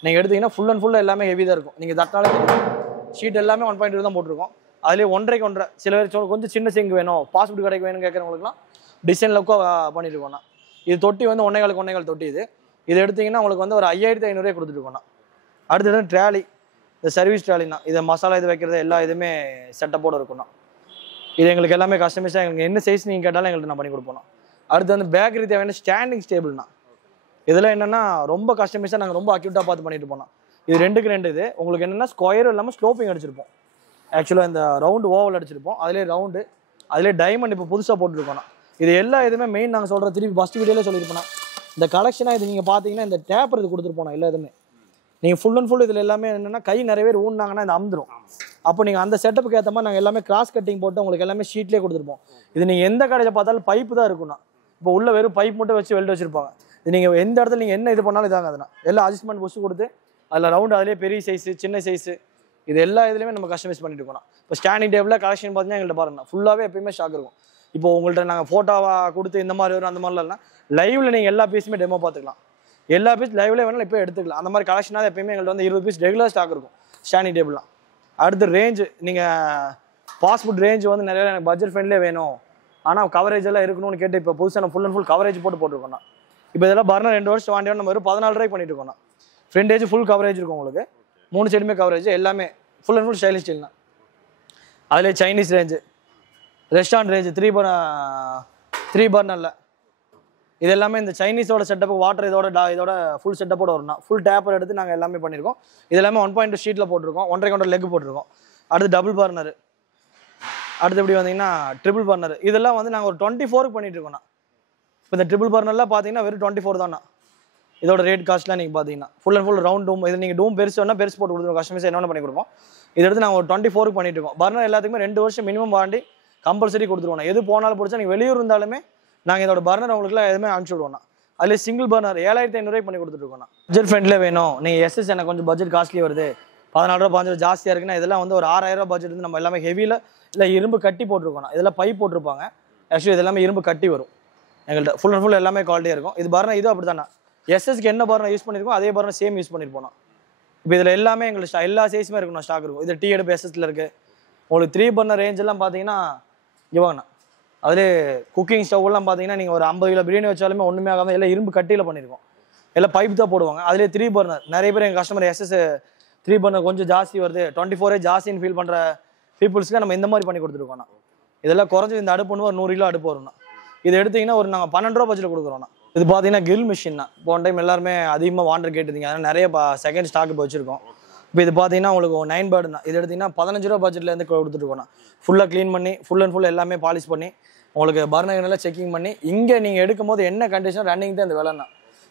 நீங்கள் எடுத்திங்கன்னா ஃபுல் அண்ட் ஃபுல் எல்லாமே ஹெவி தான் இருக்கும். நீங்கள் தட்டாலே ஷீட் எல்லாமே 1.2 தான் போட்டிருக்கோம். அதுலேயே 1.5 1.5 சில பேர் கொஞ்சம் சின்ன சிங்க் வேணும் பாஸ்போர்ட் கடைக்கு வேணும்னு கேட்குறவங்களுக்குலாம் டிசைன் லொக்காக பண்ணியிருக்கோண்ணா. இது தொட்டி வந்து 1.25 தொட்டி. இது எடுத்திங்கன்னா உங்களுக்கு வந்து ஒரு 5500 கொடுத்துட்ருக்கோண்ணா. அடுத்தது ட்ராலி. இந்த சர்வீஸ் ட்ராலினா இதை மசாலா இது வைக்கிறது எல்லா இதுவுமே செட்டப்போடு இருக்கும்ண்ணா. இது எங்களுக்கு எல்லாமே கஸ்டமைஸாக எங்களுக்கு என்ன சைஸ் நீங்கள் கேட்டாலும் எங்களுக்கு நான் பண்ணி கொடுப்போம். அடுத்து வந்து பேக்கரி தேவையான ஸ்டாண்டிங் ஸ்டேபிள்னா இதெல்லாம் என்னென்னா ரொம்ப கஸ்டமைஸாக நாங்கள் ரொம்ப அக்யூட்டாக பார்த்து பண்ணிட்டு போனோம். இது 2க்கு 2 இது உங்களுக்கு என்னென்னா ஸ்கொயரும் இல்லாமல் ஸ்லோப்பிங் அடிச்சிருப்போம். ஆக்சுவலாக இந்த ரவுண்டு ஓவல் அடிச்சிருப்போம். அதிலே ரவுண்டு அதிலே டைமண்ட் இப்போ புதுசாக போட்டுருக்கோண்ணா. இது எல்லா இதுவுமே மெயின் நாங்கள் சொல்கிற திருப்பி ஃபஸ்ட் வீடியோலே சொல்லியிருப்போம். இந்த கலெக்ஷனாக இது நீங்கள் பார்த்தீங்கன்னா இந்த டேப்பர் இது கொடுத்துருப்போம். எல்லா இதுவுமே நீங்கள் ஃபுல் அண்ட் ஃபுல் இதில் எல்லாமே என்னென்னா கை நிறைய பேர் ஊன்னாங்கன்னா இந்த அமுந்துடும். அப்போ நீங்கள் அந்த செட்டப்புக்கு ஏற்ற மாதிரி நாங்கள் எல்லாமே கிராஸ் கட்டிங் போட்டு உங்களுக்கு எல்லாமே ஷீட்லேயே கொடுத்துருப்போம். இது நீங்கள் எந்த கடையில் பார்த்தாலும் பைப்பு தான் இருக்கும்ண்ணா. இப்போ உள்ள வெறும் பைப் மட்டும் வச்சு வெல்ட் வச்சிருப்பாங்க. இது நீங்கள் எந்த இடத்துல நீங்கள் என்ன இது பண்ணாலும் இதாங்க அதுனா எல்லாம் அட்ஜஸ்ட்மெண்ட் புஷ் கொடுத்து அதில் ரவுண்டு அதிலே பெரிய சைஸு சின்ன சைஸு இது எல்லா இதுலையுமே நம்ம கஸ்டமைஸ் பண்ணிட்டு இருக்கோம். இப்போ ஸ்டாண்டிங் டேபிளில் கலெக்ஷன் பார்த்தீங்கன்னா எங்கள்கிட்ட பாருங்க ஃபுல்லாகவே எப்பயுமே ஸ்டாக் இருக்கும். இப்போ உங்கள்கிட்ட நாங்கள் ஃபோட்டோவாக கொடுத்து இந்த மாதிரி வரும் அந்த மாதிரிலாம் இல்லை, லைவ்ல நீங்கள் எல்லா பீஸுமே டெமோ பார்த்துக்கலாம். எல்லா பீஸ் லைவ்ல வேணாலும் இப்போ எடுத்துக்கலாம். அந்த மாதிரி கலெக்ஷனாக எப்பயுமே எங்கள்கிட்ட வந்து 20 பீஸ் ரெகுலர் ஸ்டாக் இருக்கும் ஸ்டாண்டிங் டேபிள்லாம். அடுத்து ரேஞ்சு நீங்கள் ஃபாஸ்ட் ஃபுட் ரேஞ்ச் வந்து நிறைய எனக்கு பட்ஜெட் ஃப்ரெண்ட்லேயே வேணும் ஆனால் கவரேஜ் எல்லாம் இருக்கணும்னு கேட்டு இப்போ புதுசாக ஃபுல் அண்ட் ஃபுல் கவரேஜ் போட்டுருக்கோம்னா இப்போ இதெல்லாம் பர்னர் 2 வருஷம் வாண்டி நம்ம வெறும் 14 ரூபாய்க்கு பண்ணிட்டு இருக்கோம்னா ஃப்ரண்டேஜ் ஃபுல் கவரேஜ் இருக்கும் உங்களுக்கு, 3 சைடுமே கவரேஜ் எல்லாமே full and full stylish style தான். அதிலே சைனீஸ் ரேஞ்சு ரெஸ்டாரண்ட் ரேஞ்சு 3 பர்னரில் இது எல்லாமே இந்த சைனீஸோட செட்டப் வாட்டர் இதோட ஃபுல் செட்டப்போட வரும்னா ஃபுல் டேப்பர் எடுத்து நாங்கள் எல்லாமே பண்ணியிருக்கோம். இது எல்லாமே 1.2 ஷீட்டில் போட்டிருக்கோம், 1.5 கவுண்டர் லெக் போட்டிருக்கோம். அடுத்து டபுள் பர்னர், அடுத்து எப்படி வந்தீங்கன்னா ட்ரிபிள் பர்னர். இதெல்லாம் வந்து நாங்கள் ஒரு 24க்கு பண்ணிட்டு இருக்கோம்ண்ணா. இப்போ இந்த ட்ரிபிள் பர்னர்லாம் பார்த்தீங்கன்னா வெறும் 24 தான்ண்ணா. இதோட ரேட் காஸ்ட்லாம் நீங்கள் பார்த்தீங்கன்னா ஃபுல் அண்ட் ஃபுல் ரவுண்ட் டூம். இது நீங்கள் டூம் பெருசு வேணா பெருசு போட்டு கொடுத்துருவோம், கஸ்டமைஸ் என்னென்ன பண்ணி கொடுப்போம். இதை எடுத்து நாங்கள் ஒரு 24க்கு பண்ணிட்டு இருக்கோம். பர்னர் எல்லாத்துக்குமே 2 வருஷம் மினிமம் வாண்டி கம்பல்சரி கொடுத்துருவோம். எது போனாலும் பிடிச்சா நீங்கள் வெளியூர் இருந்தாலுமே நாங்கள் இதோட பர்னர் உங்களுக்குலாம் எதுவுமே அனுப்பிச்சி விடுவோம்ண்ணா. அதில் சிங்கிள் பர்னர் 7500 பண்ணி கொடுத்துருக்கோம்ண்ணா. பட்ஜெட் ஃப்ரெண்ட்லேயே வேணும் நீங்கள் எஸ்எஸ் எனக்கு கொஞ்சம் பட்ஜெட் காஸ்ட்லி வருது 14 ரூபா 15 ஜாஸ்தியாக இருக்குன்னா இதெல்லாம் வந்து ஒரு 6000 ரூபா பட்ஜெட் வந்து நம்ம எல்லாமே ஹெவியில் இல்லை இரும்பு கட்டி போட்டிருக்கோம்ண்ணா. இதெல்லாம் பைப் போட்டிருப்பாங்க, ஆக்சுவலி இது எல்லாமே இரும்பு கட்டி வரும் எங்கள்கிட்ட. ஃபுல் அண்ட் ஃபுல் எல்லாமே குவாலிட்டியாக இருக்கும். இது பர்னர் இது அப்படி தானே எஸ்எஸ்க்கு என்ன பர்னர் யூஸ் பண்ணியிருக்கோம் அதே பர்னர் சேம் யூஸ் பண்ணியிருப்போம். இப்போ இதில் எல்லாமே எங்களுக்கு எல்லா சைஸுமே இருக்கணும் ஸ்டாக் இருக்கும். இது டீ எடுப்பு எஸ்எஸ்ல இருக்குது. உங்களுக்கு 3 பர்னர் ரேஞ்ச் எல்லாம் பார்த்தீங்கன்னா இவாங்கண்ணா. அதிலே குக்கிங் ஸ்டவ்லாம் பார்த்தீங்கன்னா நீங்கள் ஒரு 50 கிலோ பிரியாணி வச்சாலுமே ஒன்றுமே ஆகாமல் எல்லாம் இரும்பு கட்டியில் பண்ணியிருக்கோம். எல்லாம் பைப் தான் போடுவாங்க. அதிலே 3 பர்னர் நிறைய பேர் எங்கள் கஸ்டமர் எஸ்எஸ் 3 பர்னர் கொஞ்சம் ஜாஸ்தி வருது 24 ஜாஸ்தின்னு ஃபீல் பண்ணுற பீப்புள்ஸ்க்கு நம்ம இந்த மாதிரி பண்ணி கொடுத்துருக்கோம்ண்ணா. இதெல்லாம் குறைஞ்சி இந்த அடுப்பு ஒரு 100 கிலோ அடுப்பு வரும்ண்ணா. இது எடுத்திங்கன்னா ஒரு நாங்கள் 12 ரூபா பட்ஜெட்டில் கொடுக்குறோம்ண்ணா. இது பார்த்தீங்கன்னா கிரில் மிஷின் தான். போன டைம் எல்லாருமே அதிகமாக வாண்டர் கேட்டுருந்தீங்க, அதனால் நிறைய செகண்ட் ஸ்டாக் இப்போ வச்சிருக்கோம். இப்போ இது பார்த்தீங்கன்னா உங்களுக்கு 9 பேர்டு தான். இது எடுத்திங்கன்னா 15 ரூபா பட்ஜெட்லேருந்து கொடுத்துட்டுருக்கோண்ணா. ஃபுல்லாக க்ளீன் பண்ணி ஃபுல் அண்ட் ஃபுல் எல்லாமே பாலிஷ் பண்ணி உங்களுக்கு பர்னர்லாம் செக்கிங் பண்ணி இங்கே நீங்கள் எடுக்கும் போது என்ன கண்டிஷன் ரன்னிங் தான் இந்த வேலைண்ணா.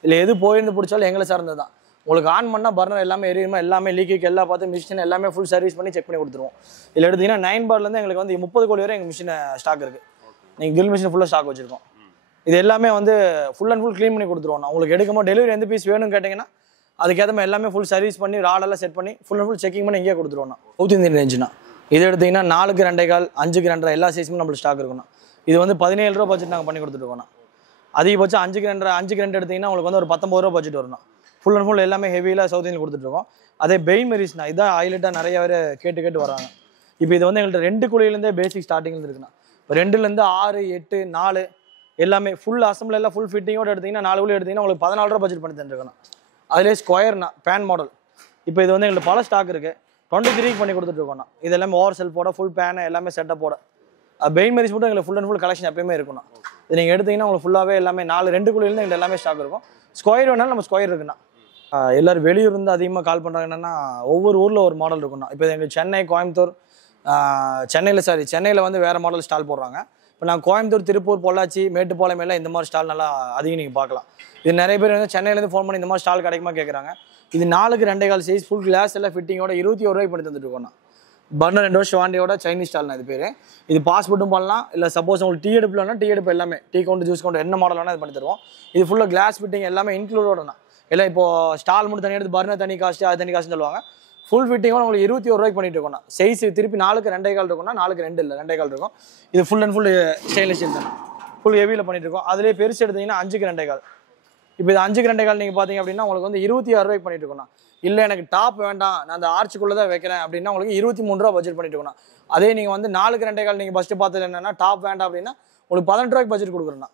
இல்லை எது போயிருந்து பிடிச்சாலும் எங்களை சார்ந்தது தான். உங்களுக்கு ஆன் பண்ணால் பர்னர் எல்லாமே எரியுமா எல்லாமே லீக்கு எல்லாம் பார்த்து மிஷின் எல்லாமே ஃபுல் சர்வீஸ் பண்ணி செக் பண்ணி கொடுத்துருவோம். இதில் எடுத்திங்கன்னா 9 பார்லேருந்து எங்களுக்கு வந்து 30 கோடி வரை எங்கள் மிஷின் ஸ்டாக் இருக்குது. நீங்கள் கிரில் மிஷின் ஃபுல்லாக ஸ்டாக் வச்சுருக்கோம். இது எல்லாமே வந்து ஃபுல் அண்ட் ஃபுல் க்ளீன் பண்ணி கொடுத்துருவோம். உங்களுக்கு எடுக்கும்போது டெலிவரி எந்த பீஸ் வேணும்னு கேட்டிங்கன்னா அதுக்கேற்ற மாதிரி எல்லாமே ஃபுல் சர்வீஸ் பண்ணி ராடெல்லாம் செட் பண்ணி ஃபுல் அண்ட் ஃபுல் செக்கிங் பண்ணி இங்கே கொடுத்துருவோம். சவுத் இந்தியன் ரேஞ்சுனா இது எடுத்திங்கன்னா 4க்கு 2.25 5க்கு 2.5 எல்லா சைஸுமே நம்மளுக்கு ஸ்டாக் இருக்குண்ணா. இது வந்து 17 ரூபா பட்ஜெட் நாங்கள் பண்ணி கொடுத்துருக்கோம்ண்ணா. அதிகபட்சம் 5க்கு 2 எடுத்திங்கன்னா உங்களுக்கு வந்து ஒரு 19 ரூபா பட்ஜெட் வரும்ண்ணா. ஃபுல் அண்ட் ஃபுல் எல்லாமே ஹெவியில் சவுத் இந்தியன் கொடுத்துட்ருக்கோம். அதே பெயின் மெரிஸ்னா இதான் ஹைலைட்டாக நிறைய பேர் கேட்டு வராங்க. இப்போ இது வந்து எங்கள்கிட்ட 2 குழியிலேருந்தே பேசிக் ஸ்டார்டிங்லேருந்து இருக்குண்ணா. இப்போ 2லேருந்து 6 8 4 எல்லாமே ஃபுல் அசம்பிள் எல்லாம் ஃபுல் ஃபிட்டிங்கோடு எடுத்திங்கன்னா 4 குழி எடுத்திங்கன்னா உங்களுக்கு 14 ரூபா பட்ஜெட் பண்ணி தந்துருக்கணும். அதிலே ஸ்கொயர்னா பேன் மாடல் இப்போ இது வந்து எங்களுக்கு பல ஸ்டாக் இருக்குது. 23க்கு பண்ணி கொடுத்துட்ருக்கோண்ணா. இது எல்லாமே ஓவர் செல்ஃபோட ஃபுல் பேனு எல்லாமே செட்டப்போட பெயின் மெரிஸ் மட்டும் எங்களுக்கு ஃபுல் அண்ட் ஃபுல் கலெக்ஷன் எப்பயுமே இருக்குண்ணா. இது நீங்கள் எடுத்திங்கன்னா உங்களுக்கு ஃபுல்லாகவே எல்லாமே 2 குழியிலேருந்து எங்களுக்கு எல்லாமே ஸ்டாக் இருக்கும். ஸ்கொயர் வேணாலும் நம்ம ஸ்கொயர் இருக்குண்ணா. எல்லோரும் வெளியூர் இருந்து அதிகமாக கால் பண்ணுறாங்க. என்னென்னா ஒவ்வொரு ஊரில் ஒரு மாடல் இருக்குண்ணா. இப்போ எங்களுக்கு சென்னை கோயம்புத்தூர் சென்னையில் வந்து வேறு மாடல் ஸ்டால் போடுறாங்க. இப்போ நான் கோயம்புத்தூர் திருப்பூர் பொள்ளாச்சி மேட்டுப்பாளையம் எல்லாம் இந்த மாதிரி ஸ்டால் நல்லா அதிகம் நீங்கள் பார்க்கலாம். இது நிறைய பேர் வந்து சென்னையிலேருந்து ஃபோன் பண்ணி இந்த மாதிரி ஸ்டால் கிடைக்குமா கேட்குறாங்க. இது 4க்கு 2.25 சைஸ் ஃபுல் கிளாஸ் எல்லாம் ஃபிட்டிங்கோட 21 ரூபாய்க்கு பண்ணி தந்துட்டுருக்கோண்ணா. பர்னர் 2 வருஷம் வாண்டியோட சைனீஸ் ஸ்டால்னா இது பேர். இது பாஸ்போர்ட்டும் பண்ணலாம், இல்லை சப்போஸ் உங்களுக்கு டீ எடுப்புலன்னா டீ எடுப்பு எல்லாமே டீ கவுண்ட் ஜூஸ் கவுண்ட் என்ன மாடல் வேணால் இது பண்ணி தருவோம். இது ஃபுல்லாக கிளாஸ் ஃபிட்டிங் எல்லாமே இன்க்ளூடோடனா. இல்லை இப்போ ஸ்டால் மட்டும் தனி எடுத்து பர்னர் தனி காஸ்ட்டு அது தனி காசுன்னு சொல்லுவாங்க. ஃபுல் ஃபிட்டிங்கோட உங்களுக்கு 21 ரூபாய்க்கு பண்ணிட்டு இருக்கோம்ண்ணா. சைஸ் திருப்பி 4க்கு 2.25 இருக்கும்னா 4க்கு 2 இல்லை 2.25 இருக்கும். இது full and full stainless steel தான் ஃபுல் ஹெவியில் பண்ணிட்டு இருக்கோம். அதிலே பெருசு எடுத்தீங்கன்னா 5க்கு 2.25. இப்போ இது 5க்கு 2.25 நீங்கள் பார்த்தீங்க அப்படின்னா உங்களுக்கு வந்து 26 ரூபாய்க்கு பண்ணிட்டு இருக்கோம்ண்ணா. இல்லை எனக்கு டாப் வேண்டாம் நான் அந்த ஆர்ச்சுக்குள்ளே தான் வைக்கிறேன் அப்படின்னா உங்களுக்கு 23 ரூபா பட்ஜெட் பண்ணிட்டு இருக்கோம்ண்ணா. அதே நீங்கள் வந்து 4க்கு 2.25 நீங்கள் ஃபஸ்ட்டு பார்த்தது என்னன்னா டாப் வேண்டாம் அப்படின்னா உங்களுக்கு 18 ரூபாய்க்கு பட்ஜெட் கொடுக்குறேண்ணா.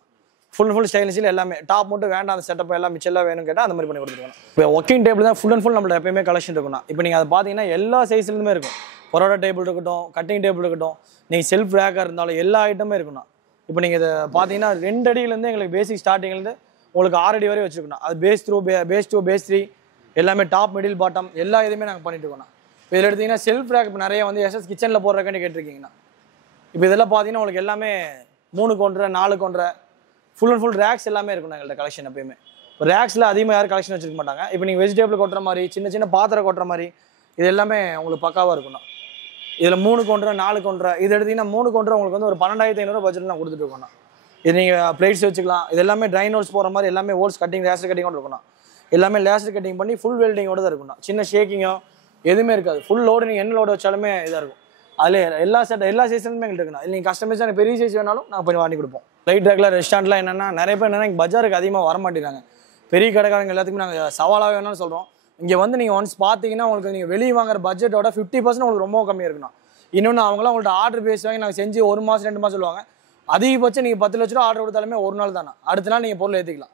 ஃபுல் அண்ட் ஃபுல் ஸ்டைலிஷில் எல்லாமே டாப் மட்டும் வேண்டாம் அந்த செட்டப் எல்லாம் மிச்செல்லாம் வேணும்னு கேட்டால் அந்த மாதிரி பண்ணி கொடுத்துருக்கோம். இப்போ ஒர்க்கிங் டேபிள் தான் ஃபுல் அண்ட் ஃபுல் நம்மளோட எப்பயுமே கலெக்ஷன் இருக்குண்ணா. இப்போ நீங்கள் அதை பார்த்தீங்கன்னா எல்லா சைஸ்லேருந்துமே இருக்கும். பரோட்டா டேபிள் இருக்கட்டும், கட்டிங் டேபிள் இருக்கட்டும், நீங்கள் செல்ஃப் ரேக்காக இருந்தாலும் எல்லா ஐட்டமே இருக்குண்ணா. இப்போ நீங்கள் இதை பார்த்தீங்கன்னா 2 அடியிலேருந்து எங்களுக்கு பேசிக் ஸ்டார்டிங்லேருந்து உங்களுக்கு 6 அடி வரை வச்சுருக்கணும். அது பேஸ் 2 பேஸ் 3 எல்லாமே டாப் மிடில் பாட்டம் எல்லா இதுவுமே நாங்கள் பண்ணிட்டு இருக்கோம்ண்ணா. இப்போ இதில் எடுத்திங்கன்னா செல்ஃப் ரேக் இப்போ நிறைய வந்து எஸ்எஸ் கிச்சனில் போடுறக்காண்டி கேட்டிருக்கீங்கண்ணா. இப்போ இதெல்லாம் பார்த்தீங்கன்னா உங்களுக்கு எல்லாமே 3 கொண்டரை 4 கொண்டரை ஃபுல் அண்ட் ஃபுல் ரேக்ஸ் எல்லாமே இருக்கும் எங்கள்கிட்ட கலெக்ஷன் எப்பயுமே. இப்போ ரேக்ஸில் அதிகமாக யாரும் கலெக்ஷன் வச்சிருக்க மாட்டாங்க. இப்போ நீங்கள் வெஜிடபிள் கொட்டுற மாதிரி சின்ன பாத்திரம் கொட்டுற மாதிரி இது எல்லாமே உங்களுக்கு பக்காவாக இருக்குண்ணா. இதில் 3 கொண்டரை 4 கொண்டரை இது எடுத்திங்கன்னா 3 கொண்டரை உங்களுக்கு வந்து ஒரு 12,500 பட்ஜெட் நான் கொடுத்துட்டு இருக்கோம்ண்ணா. இது நீங்கள் பிளேட்ஸ் வச்சுக்கலாம். இது எல்லாமே ட்ரைன் ஹோல்ஸ் போகிற மாதிரி எல்லாமே ஹோல்ஸ் கட்டிங் லேசர் கட்டிங்கோட இருக்கணும். எல்லாமே லேசர் கட்டிங் பண்ணி ஃபுல் வெல்டிங்கோட தான் இருக்கணும். சின்ன ஷேக்கிங்கோ எதுவுமே இருக்காது. ஃபுல் லோடு நீங்கள் என்ன லோடு வச்சாலுமே இதாக இருக்கும். அதில் எல்லா சைஸ்லுமே எங்களுக்கு இருக்குண்ணா. இல்லை நீங்கள் கஸ்டமைஸாக பெரிய சைஸ் வேணாலும் நாங்கள் பண்ணி வாங்கி கொடுப்போம். லைட் ரேக்கில் ரெஸ்டாரண்ட்லாம் என்னென்னா நிறைய பேர் என்னென்னா பஜாருக்கு அதிகமாக வர மாட்டேங்கிறாங்க. பெரிய கடைக்காரங்க எல்லாத்துக்குமே நாங்கள் சவாலாக வேணும்னு சொல்கிறோம். இங்கே வந்து நீங்கள் ஒன்ஸ் பார்த்தீங்கன்னா உங்களுக்கு நீங்கள் வெளியே வாங்குற பட்ஜெட்டோட 50% உங்களுக்கு ரொம்ப கம்மியாக இருக்குண்ணா. இன்னொன்று அவங்களாம் உங்கள்கிட்ட ஆர்டர் பேஸ் வாங்கி நாங்கள் செஞ்சு 1 மாதம் 2 மாதம் சொல்லுவாங்க. அதிகபட்சம் நீங்கள் 10 லட்ச ரூபா ஆர்டர் கொடுத்தாலுமே ஒரு நாள் தானே, அடுத்த நாள் நீங்கள் பொருள் ஏற்றிக்கலாம்.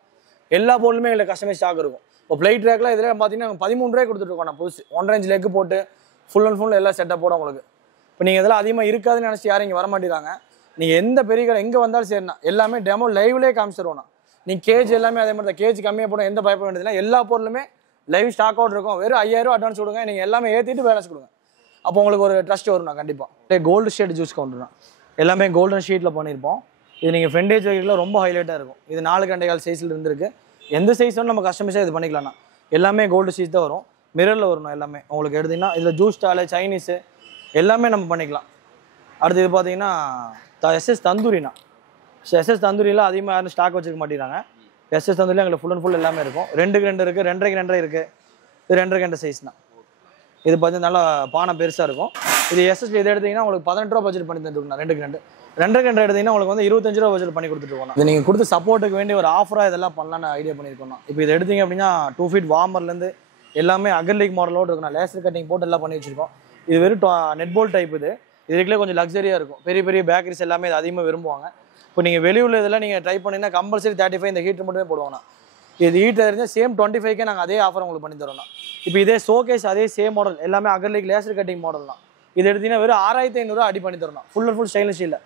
எல்லா பொருளுமே எங்களுக்கு கஸ்டமைஸ் ஸ்டாக் இருக்கும். இப்போ பிளைட் ரேக்கில் இதில் பார்த்தீங்கன்னா நாங்கள் 13 ரூபாய் கொடுத்துட்ருக்கோம். நான் புதுசு 1.5 இன்ச் லெக் போட்டு ஃபுல் அண்ட் ஃபுல் எல்லாம் செட்டப் போட உங்களுக்கு. இப்போ நீங்கள் இதெல்லாம் அதிகமாக இருக்காதுன்னு நினச்சி யாரும் இங்கே வர மாட்டேங்கிறாங்க. நீங்கள் எந்த பெரிய கடை எங்கே வந்தாலும் சரிண்ணா எல்லாமே டெமோ லைவ்லேயே காமிச்சிருவோண்ணா. நீங்கள் கேஜ் எல்லாமே அதே மாதிரி தான். கேஜ் கம்மியாக போட எந்த பயப்பட வேண்டியதில்லை. எல்லா பொருளுமே லைவ் ஸ்டாக் அவுட் இருக்கும். வெறும் 5000 ரூபா அட்வான்ஸ் கொடுங்க, நீங்கள் எல்லாமே ஏற்றிட்டு பேலன்ஸ் கொடுங்க. அப்போ உங்களுக்கு ஒரு ட்ரஸ்ட் வரும்ண்ணா. கண்டிப்பாக கோல்டு ஷீட் ஜூஸ் கவுண்டர்ண்ணா. எல்லாமே கோல்டன் ஷீட்டில் பண்ணியிருப்போம். இது நீங்கள் ஃப்ரெண்டேஜ் வைக்கல ரொம்ப ஹைலைட்டாக இருக்கும். இது 4.25 சைஸில் இருந்திருக்கு. எந்த சைஸ் வேணும் நம்ம கஸ்டமைஸாக இது பண்ணிக்கலாம்ண்ணா. எல்லாமே கோல்டு ஷீட் தான் வரும். மிரரில் வரணும் எல்லாமே உங்களுக்கு எடுத்திங்கன்னா. இதில் ஜூஸ் ஸ்டாலு சைனீஸு எல்லாமே நம்ம பண்ணிக்கலாம். அடுத்து இது பார்த்தீங்கன்னா எஸ்எஸ் தந்தூரிண்ணா. எஸ்எஸ் தந்தூரியில் அதிகமாக யாரும் ஸ்டாக் வச்சுருக்க மாட்டேங்கிறாங்க. எஸ்எஸ் தந்தூரியில் எங்களுக்கு ஃபுல் அண்ட் ஃபுல் எல்லாமே இருக்கும். 2க்கு 2 இருக்குது, 2.5க்கு 2 இருக்குது. இது 2.5க்கு 2 சைஸ்ண்ணா. இது பார்த்தீங்கன்னா நல்லா பானை பெருசாக இருக்கும். இது எஸ்எஸ்ல இதை எடுத்திங்கன்னா உங்களுக்கு 18 ரூபா பட்ஜெட் பண்ணி தந்துருக்குண்ணா. 2க்கு 2 எடுத்திங்கன்னா உங்களுக்கு வந்து 25 ரூபா பட்ஜெட் பண்ணி கொடுத்துருக்கோம். இது நீங்கள் கொடுத்து சப்போர்ட்டுக்கு வேண்டிய ஒரு ஆஃபராக இதெல்லாம் பண்ணலான்னு ஐடியா பண்ணியிருக்கோம். இப்போ இது எடுத்திங்க அப்படின்னா 2 ஃபீட் வார்மர்லேருந்து எல்லாமே அகர்லிக் மாடலோடு இருக்குண்ணா. லேசர் கட்டிங் போட்டு எல்லாம் பண்ணி வச்சுருக்கோம். இது வெறும் நெட் போல்ட் டைப். இதுக்குள்ளே கொஞ்சம் லக்ஸரியாக இருக்கும். பெரிய பெரிய பேக்கரிஸ் எல்லாமே இது அதிகமாக விரும்புவாங்க. இப்போ நீங்கள் வெளியூரில் இதெல்லாம் நீங்கள் ட்ரை பண்ணிங்கன்னா கம்பல்சரி 35 இந்த ஹீட்டர் மட்டுமே போடுவாங்கண்ணா. இது ஹீட்டர் இருந்தால் சேம் 25க்கே நாங்கள் அதே ஆஃபர் உங்களுக்கு பண்ணி தரோம்ண்ணா. இப்போ இதே ஷோகேஸ் அதே சேம் மாடல் எல்லாமே அகர்லிக் லேசர் கட்டிங் மாடல் தான். இது எடுத்தீங்கன்னா வெறும் 6500 அடி பண்ணி தரணும். ஃபுல் அண்ட் ஃபுல் ஸ்டைலிஷ் இல்லை.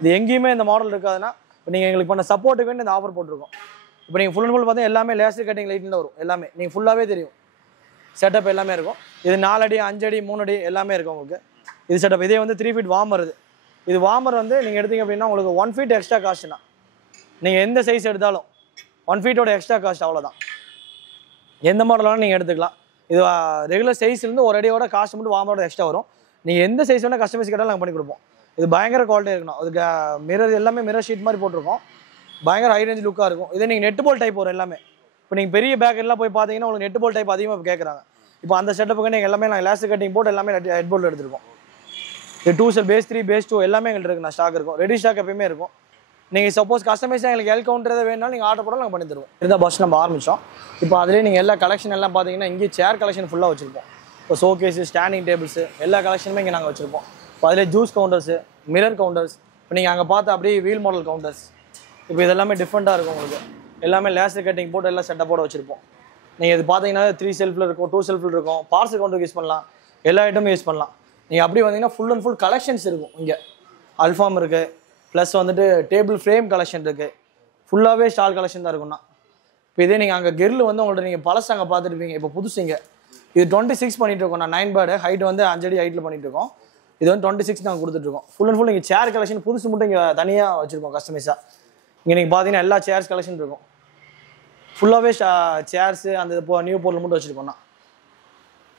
இது எங்கேயுமே இந்த மாடல் இருக்காதுன்னா இப்போ நீங்கள் எங்களுக்கு பண்ண சப்போர்ட்டுக்கு வேண்டி இந்த ஆஃபர் போட்டிருக்கோம். இப்போ நீங்கள் ஃபுல் அண்ட் ஃபுல் பார்த்தீங்கன்னா எல்லாமே லேசர் கட்டிங் லைட்டில் வரும். எல்லாமே நீங்கள் ஃபுல்லாகவே தெரியும். செட்டப் எல்லாமே இருக்கும். இது 4 அடி 5 அடி 3 அடி எல்லாமே இருக்கும் உங்களுக்கு. இது செட்டப். இதே வந்து 3 ஃபீட் வார்மர். இது வார்மர் வந்து நீங்கள் எடுத்தீங்க அப்படின்னா உங்களுக்கு 1 ஃபீட் எக்ஸ்ட்ரா காஸ்ட்னா. நீங்கள் எந்த சைஸ் எடுத்தாலும் 1 ஃபீட்டோட எக்ஸ்ட்ரா காஸ்ட் அவ்வளோதான். எந்த மாடலாலும் நீங்கள் எடுத்துக்கலாம். இது ரெகுலர் சைஸ்லேருந்து ஒரு அடியோட காஸ்ட் மட்டும் வார்மரோட எக்ஸ்ட்ரா வரும். நீங்கள் எந்த சைஸ் வேணால் கஸ்டமைஸ் கேட்டாலும் நாங்கள் பண்ணி கொடுப்போம். இது பயங்கர குவாலிட்டி இருக்கணும். அதுக்கு மிரர் எல்லாமே மிரர் ஷீட் மாதிரி போட்டிருக்கோம். பயங்கர ஹை ரேஞ்ச் லுக்காக இருக்கும். இதே நீங்கள் நெட் போல் டைப் வரும் எல்லாமே. இப்போ நீங்கள் பெரிய பேக் எல்லாம் போய் பார்த்தீங்கன்னா உங்களுக்கு நெட் போல் டைப் அதிகமாக கேட்குறாங்க. இப்போ அந்த செட்டப்புக்கு நீங்கள் எல்லாமே நாங்கள் லேசர் கட்டிங் போட்டு எல்லாமே ஹெட் போல்ட் எடுத்துருக்கோம். இது 2 செல் பேஸ் 3 பேஸ் 2 எல்லாமே எங்களுக்கு இருக்குண்ணா. ஸ்டாக் இருக்கும். ரெடி ஸ்டாக் எப்பயுமே இருக்கும். நீங்கள் சப்போஸ் கஸ்டமைஸாக எங்களுக்கு எல் கவுண்டர் எதாவது வேணாலும் நீங்கள் ஆர்டர் போட்டாலும் நாங்கள் பண்ணி தருவோம். இதுதான் பஸ் நம்ம ஆரம்பித்தோம். இப்போ அதிலே நீங்கள் எல்லா கலெக்ஷன் எல்லாம் பார்த்தீங்கன்னா இங்கே சேர் கலெக்ஷன் ஃபுல்லாக வச்சுருப்போம். இப்போ ஷோகேஸு ஸ்டாண்டிங் டேபிள்ஸு எல்லா கலெக்ஷனுமே இங்கே நாங்கள் வச்சுருப்போம். இப்போ அதிலே ஜூஸ் கவுண்டர்ஸு மிரர் கவுண்டர்ஸ் இப்போ நீங்கள் அங்கே பார்த்து அப்படியே வீல் மாடல் கவுண்டர்ஸ் இப்போ இதெல்லாமே டிஃப்ரெண்ட்டாக இருக்கும் உங்களுக்கு. எல்லாமே லேசர் கட்டிங் போட்டு எல்லாம் செட்டப்போட வச்சுருப்போம். நீங்கள் இது பார்த்தீங்கன்னா 3 செல்ஃபில் இருக்கும், 2 செல்ஃபில் இருக்கும். பார்சல் கவுண்டருக்கு யூஸ் பண்ணலாம். எல்லா ஐட்டமும் யூஸ் பண்ணலாம். நீங்கள் அப்படி வந்தீங்கன்னா ஃபுல் அண்ட் ஃபுல் கலெக்ஷன்ஸ் இருக்கும். இங்கே அல்ஃபாம் இருக்குது. ப்ளஸ் வந்துட்டு டேபிள் ஃப்ரேம் கலெக்ஷன் இருக்குது. ஃபுல்லாகவே ஸ்டால் கலெக்ஷன் தான் இருக்கும்ண்ணா. இப்போ இதே நீங்கள் அங்கே கெரில் வந்து உங்கள்கிட்ட நீங்கள் பழசு அங்கே பார்த்துருப்பீங்க. இப்போ புதுசுங்க இது 26 பண்ணிட்டு இருக்கோம். நான் 9 பேடு ஹைட் வந்து 5 அடி ஹைட்டில் பண்ணிட்டு இருக்கோம். இது வந்து 26 நாங்கள் கொடுத்துட்ருக்கோம். ஃபுல் அண்ட் ஃபுல் இங்கே சேர் கலெக்ஷன் புதுசு மட்டும் இங்கே தனியாக வச்சுருக்கோம் கஸ்டமைஸாக. இங்கே நீங்கள் பார்த்தீங்கன்னா எல்லா சேர்ஸ் கலெக்ஷன் இருக்கும். ஃபுல்லாகவே சேர்ஸு அந்த இப்போ நியூ பொருள் மட்டும் வச்சுருக்கோம்ண்ணா.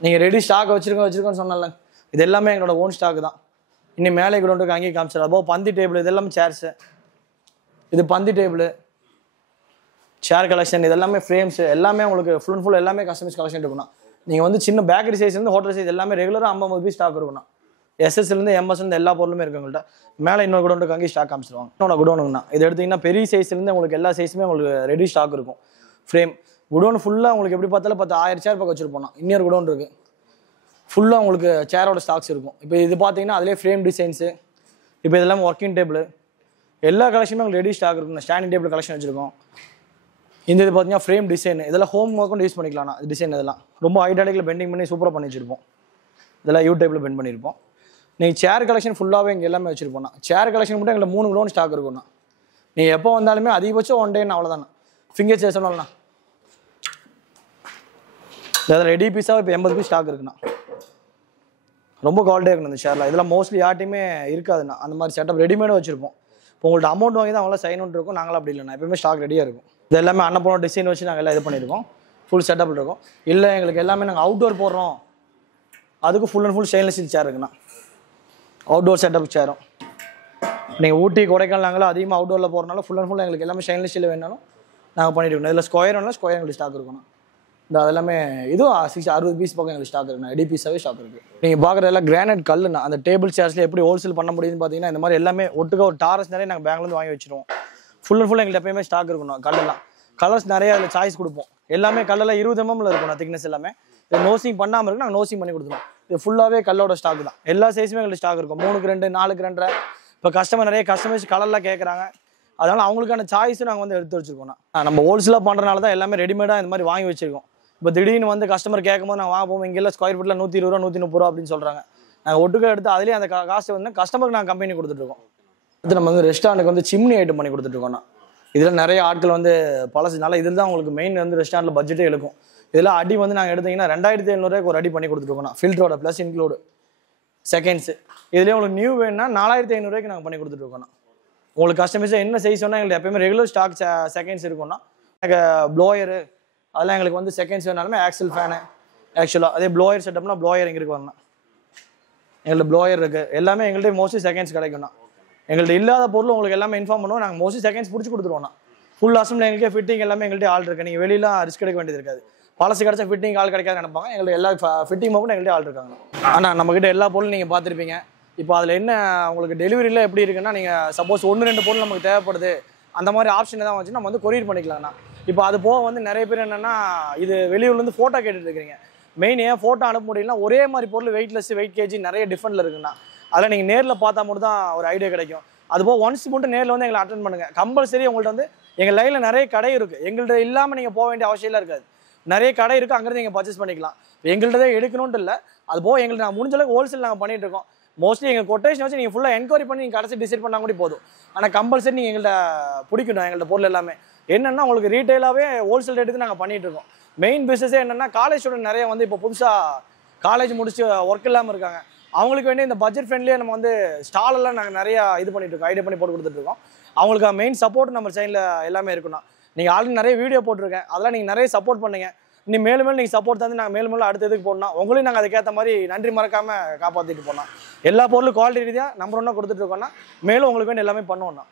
நீங்கள் ரெடி ஸ்டாக் வச்சுருக்கோன்னு சொன்னால இது எல்லாமே எங்களோட ஓன் ஸ்டாக் தான். இன்னும் மேலே கூட ஒன்று அங்கேயே காமிச்சிடும். அப்போ பந்தி டேபிள் இது எல்லாமே சேர்ஸு. இது பந்தி டேபிள் சேர் கலெக்ஷன் இது எல்லாமே ஃப்ரேம்ஸு எல்லாமே உங்களுக்கு ஃபுல் அண்ட் ஃபுல் எல்லாமே கஸ்டமைஸ் கலெக்ஷன் இருக்குண்ணா. நீங்கள் வந்து சின்ன பேக்கரி சைஸ்லேருந்து ஹோட்டல் சைஸ் எல்லாமே ரெகுலராக 50 பீஸ் ஸ்டாக் இருக்குண்ணா. எஸ்எஸ்லேருந்து எம்எஸ்லேருந்து எல்லா பொருளுமே இருக்குது எங்கள்கிட்ட. மேலே இன்னொரு கூட ஒன்று அங்கேயே ஸ்டாக் காமிச்சிருவாங்க. இன்னொரு குடோனுங்கண்ணா. இது எடுத்திங்கன்னா பெரிய சைஸ்லேருந்து உங்களுக்கு எல்லா சைஸுமே உங்களுக்கு ரெடி ஸ்டாக் இருக்கும். ஃப்ரேம் குடோன் ஃபுல்லாக உங்களுக்கு எப்படி பார்த்தாலும் 10,000 சேர் பக்கம் வச்சுருப்போம். இன்னொரு குடோன் இருக்குது. ஃபுல்லாக உங்களுக்கு சேரோட ஸ்டாக்ஸ் இருக்கும். இப்போ இது பார்த்தீங்கன்னா அதிலே ஃப்ரேம் டிசைன்ஸு இப்போ இதெல்லாம் ஒர்க்கிங் டேபிள் எல்லா கலெக்ஷனுமே உங்களுக்கு ரெடி ஸ்டாக் இருக்கும். ஸ்டாண்டிங் டேபிள் கலெக்ஷன் வச்சுருக்கோம். இந்த இது பார்த்தீங்கன்னா ஃப்ரேம் டிசைன் இதெல்லாம் ஹோம் ஒர்க்கும் யூஸ் பண்ணிக்கலாம். டிசைன் இதெல்லாம் ரொம்ப ஹைடாலிக்கில் பெண்டிங் பண்ணி சூப்பராக பண்ணி வச்சுருப்போம். இதெல்லாம் யூ டைப்பில் பெண்ட் பண்ணியிருப்போம். நீங்கள் சேர் கலெக்ஷன் ஃபுல்லாகவே இங்கே எல்லாமே வச்சுருப்போம்ண்ணா. சேர் கலெக்ஷன் மட்டும் எங்களுக்கு 3 குடோன் ஸ்டாக் இருக்கும்ண்ணா. நீங்கள் எப்போ வந்தாலுமே அதிகபட்சம் 1 டேன்னு அவ்வளோதாண்ணா. ஃபிங்கர் சேர் சொன்னாலண்ணா இதில் ரெடி பீஸாக இப்போ 80 பீஸ் ஸ்டாக் இருக்குண்ணா. ரொம்ப குவாலிட்டியாக இருக்கணும் இந்த ஷேரில். இதெல்லாம் மோஸ்ட்லி யார்ட்டையுமே இருக்காதுண்ணா. அந்த மாதிரி செட்டப் ரெடிமேடாக வச்சுருப்போம். இப்போ உங்கள்ட்ட அமௌண்ட் வாங்கி தான் அவங்களாம் சைன் ஒன்று இருக்கும். நாங்களாம் அப்படி இல்லைண்ணா. எப்பவுமே ஸ்டாக் ரெடியாக இருக்கும். இது எல்லாமே அன்னப்போன டிசைன் வச்சு நாங்கள் எல்லாம் இது பண்ணியிருக்கோம். ஃபுல் செட்டப் இருக்கும். இல்லை எங்களுக்கு எல்லாமே நாங்கள் அவுட்டோர் போடுறோம் அதுக்கு full and full stainless steel chair இருக்குண்ணா. அவுட்டோர் செட்டப் சேரும் நீங்கள் ஊட்டி கொடைக்கானல் நாங்களும் அதிகமாக அவுட்டோரில் போகிறனால ஃபுல் அண்ட் ஃபுல் எங்களுக்கு எல்லாமே ஸ்டெயின்லெஸ் ஸ்டீல் வேணாலும் நாங்கள் பண்ணிட்டு இருக்கோம். இதில் ஸ்கொயர் வேணாலும் ஸ்கொயர் எங்களுக்கு ஸ்டாக் இருக்கணும். இந்த அதெல்லாமே இதுவும் 60 பீஸ் பக்கம் எங்களுக்கு ஸ்டாக் இருக்குண்ணா. 80 பீஸாகவே ஸ்டாக் இருக்குது. நீங்கள் பார்க்குறதெல்லாம் கிரானைட் கல்லுண்ணா. அந்த டேபிள் சேர்ஸில் எப்படி ஹோல்சேல் பண்ண முடியுதுன்னு பார்த்தீங்கன்னா இந்த மாதிரி எல்லாமே ஒட்டுக்க ஒரு டாரஸ் நிறைய நாங்கள் பேங்க்லேருந்து வாங்கி வச்சிருவோம். ஃபுல் அண்ட் ஃபுல் எங்களுக்கு எப்பயுமே ஸ்டாக் இருக்கணும். கல்லெல்லாம் கலர்ஸ் நிறைய அதில் சாய்ஸ் கொடுப்போம். எல்லாமே கல்லெல்லாம் 20 mm இருக்கணும் திக்னஸ் எல்லாமே. இது நோசிங் பண்ணாமல் இருக்கு நாங்கள் நோசிங் பண்ணி கொடுத்துருவோம். இது ஃபுல்லாகவே கல்லோட ஸ்டாக் தான். எல்லா சைஸுமே எங்களுக்கு ஸ்டாக் இருக்கும். 3x2 4x2 இப்போ கஸ்டமர் நிறைய கஸ்டமைஸ் கலர்லாம் கேட்குறாங்க. அதனால் அவங்களுக்கான சாய்ஸும் நாங்கள் வந்து எடுத்து வச்சுருக்கோம். நம்ம ஹோல்சேலாக பண்ணுறனால தான் எல்லாமே ரெடிமேடாக இந்த மாதிரி வாங்கி வச்சிருக்கோம். இப்போ திடீர்னு வந்து கஸ்டமர் கேட்கும்போது நாங்கள் வாங்க போவோம். இங்கெல்லாம் ஸ்கொயர் ஃபீட்டில் 120 ரூபா 130 ரூபா அப்படின்னு சொல்கிறாங்க. நாங்கள் ஒட்டுக்க எடுத்து அதுலேயே அந்த காசு வந்து கஸ்டமருக்கு நாங்கள் கம்பெனி கொடுத்துட்ருக்கோம். அடுத்து நம்ம வந்து ரெஸ்டாரண்ட்டுக்கு வந்து சிம்னி ஐட்டம் பண்ணி கொடுத்துட்ருக்கோம்னா இதில் நிறைய ஆட்கள் வந்து பழசுனால இதில் தான் உங்களுக்கு மெயின் வந்து ரெஸ்டாரண்ட்டில் பட்ஜெட்டே இருக்கும். இதில் அடி வந்து நாங்கள் எடுத்திங்கன்னா 2700 ஒரு அடி பண்ணி கொடுத்துட்ருக்கோம். ஃபில்டரோட ப்ளஸ் இன்க்ளூடு செகண்ட்ஸு. இதுலேயே உங்களுக்கு நியூ வேணுன்னா 4500 நாங்கள் பண்ணி கொடுத்துட்ருக்கோம். உங்களுக்கு கஸ்டமைஸாக என்ன சைஸ் சொன்னால் எங்களுக்கு எப்பயுமே ரெகுலர் ஸ்டாக் செகண்ட்ஸ் இருக்கும்னா எனக்கு ப்ளோயரு அதெல்லாம் எங்களுக்கு வந்து செகண்ட்ஸ் வேணாலுமே ஆக்சல் ஃபேனு ஆக்சுவலாக அதே ப்ளோயர் செட்டப்னா ப்ளோயர் எங்கே இருக்கு வரணும். எங்கள்கிட்ட ப்ளோயர் இருக்குது. எல்லாமே எங்கள்கிட்ட மோஸ்ட்லி செகண்ட்ஸ் கிடைக்கும்ண்ணா. எங்கள்கிட்ட இல்லாத பொருள் உங்களுக்கு எல்லாமே இன்ஃபார்ம் பண்ணுவோம். நாங்கள் மோஸ்ட்லி செகண்ட்ஸ் பிடிச்சி கொடுத்துருவோம்ண்ணா. ஃபுல் அசம்பிள் எங்களுக்கே ஃபிட்டிங் எல்லாமே எங்கள்கிட்ட ஆள் இருக்குது. நீங்கள் வெளியெலாம் ரிஸ்க் எடுக்க வேண்டியது இருக்காது. பழசு கிடச்சா ஃபிட்டிங் ஆள் கிடைக்காது நினைப்பாங்க. எங்களுக்கு எல்லா ஃபிட்டிங் மட்டும் எங்கள்கிட்ட ஆள் இருக்காங்க. ஆனால் நம்மக்கிட்ட எல்லா பொருளும் நீங்கள் பார்த்துருப்பீங்க. இப்போ அதில் என்ன உங்களுக்கு டெலிவரியில் எப்படி இருக்குன்னா நீங்கள் சப்போஸ் 1-2 பொருள் நமக்கு தேவைப்படுது அந்த மாதிரி ஆப்ஷன் தான் வச்சு நம்ம வந்து கொரியர் பண்ணிக்கலாம்ண்ணா. இப்போ அது போக வந்து நிறைய பேர் என்னென்னா இது வெளியூர்லேருந்து ஃபோட்டோ கேட்டுட்டு இருக்கிறீங்க. மெயின் ஏன் ஃபோட்டோ அனுப்ப முடியலன்னா ஒரே மாதிரி பொருள் வெயிட்லெஸ் வெயிட் கேஜி நிறைய டிஃப்ரெண்ட்டில் இருக்குண்ணா. அதில் நீங்கள் நேரில் பார்த்தா மட்டும் தான் ஒரு ஐடியா கிடைக்கும். அதுபோக ஒன்ஸ் மட்டும் நேரில் வந்து எங்களை அட்டென்ட் பண்ணுங்கள். கம்பல்சரி உங்கள்கிட்ட வந்து எங்கள் லைனில் நிறைய கடை இருக்குது. எங்கள்கிட்ட இல்லாமல் நீங்கள் போக வேண்டிய அவசியம்லாம் இருக்காது. நிறைய கடை இருக்குது. அங்கேருந்து நீங்கள் பர்ச்சேஸ் பண்ணிக்கலாம். எங்கள்கிட்ட தான் எடுக்கணும்னு இல்லை. அதுபோக எங்களுக்கு நாங்கள் முடிஞ்ச அளவுக்கு ஹோல்சேல் நாங்கள் பண்ணிட்டு இருக்கோம். மோஸ்ட்லி எங்கள் கொட்டேஷன் வச்சு நீங்கள் ஃபுல்லாக என்கொயரி பண்ணி நீங்கள் கடைசி டிசைட் பண்ணால் கூட போதும். ஆனால் கம்பல்சரி நீங்கள் எங்கள்கிட்ட பிடிக்கணும். எங்கள்கிட்ட பொருள் எல்லாமே என்னென்னா உங்களுக்கு ரீட்டெயிலாகவே ஹோல்சேல் ரேட்டுக்கு நாங்கள் பண்ணிகிட்டு இருக்கோம். மெயின் பிஸ்னஸே என்னென்னா காலேஜ் ஸ்டூடெண்ட் நிறைய வந்து இப்போ புதுசாக காலேஜ் முடிச்சு ஒர்க் இல்லாமல் இருக்காங்க. அவங்களுக்கு வேண்டிய இந்த பட்ஜெட் ஃப்ரெண்ட்லியே நம்ம வந்து ஸ்டாலெல்லாம் நாங்கள் நிறையா இது பண்ணிட்டு இருக்கோம். ஐடியா பண்ணி போட்டு கொடுத்துட்ருக்கோம். அவங்களுக்கு மெயின் சப்போர்ட் நம்ம சைடில் எல்லாமே இருக்கணும். நீங்கள் ஆல்ரெடி நிறைய வீடியோ போட்டிருக்கேன். அதெல்லாம் நீங்கள் நிறைய சப்போர்ட் பண்ணுங்க. நீ மேலும் மேலும் நீங்கள் சப்போர்ட் தந்து நாங்கள் மேலும் மேலும் அடுத்த இதுக்கு போடணும். உங்களையும் நாங்கள் அதுக்கேற்ற மாதிரி நன்றி மறக்காமல் காப்பாற்றிட்டு போனோம். எல்லா பொருளும் குவாலிட்டி ரீதியாக நம்பர் 1 கொடுத்துட்டு இருக்கோம்னா மேலும் உங்களுக்கு வேண்டிய எல்லாமே பண்ணுவோம்னா.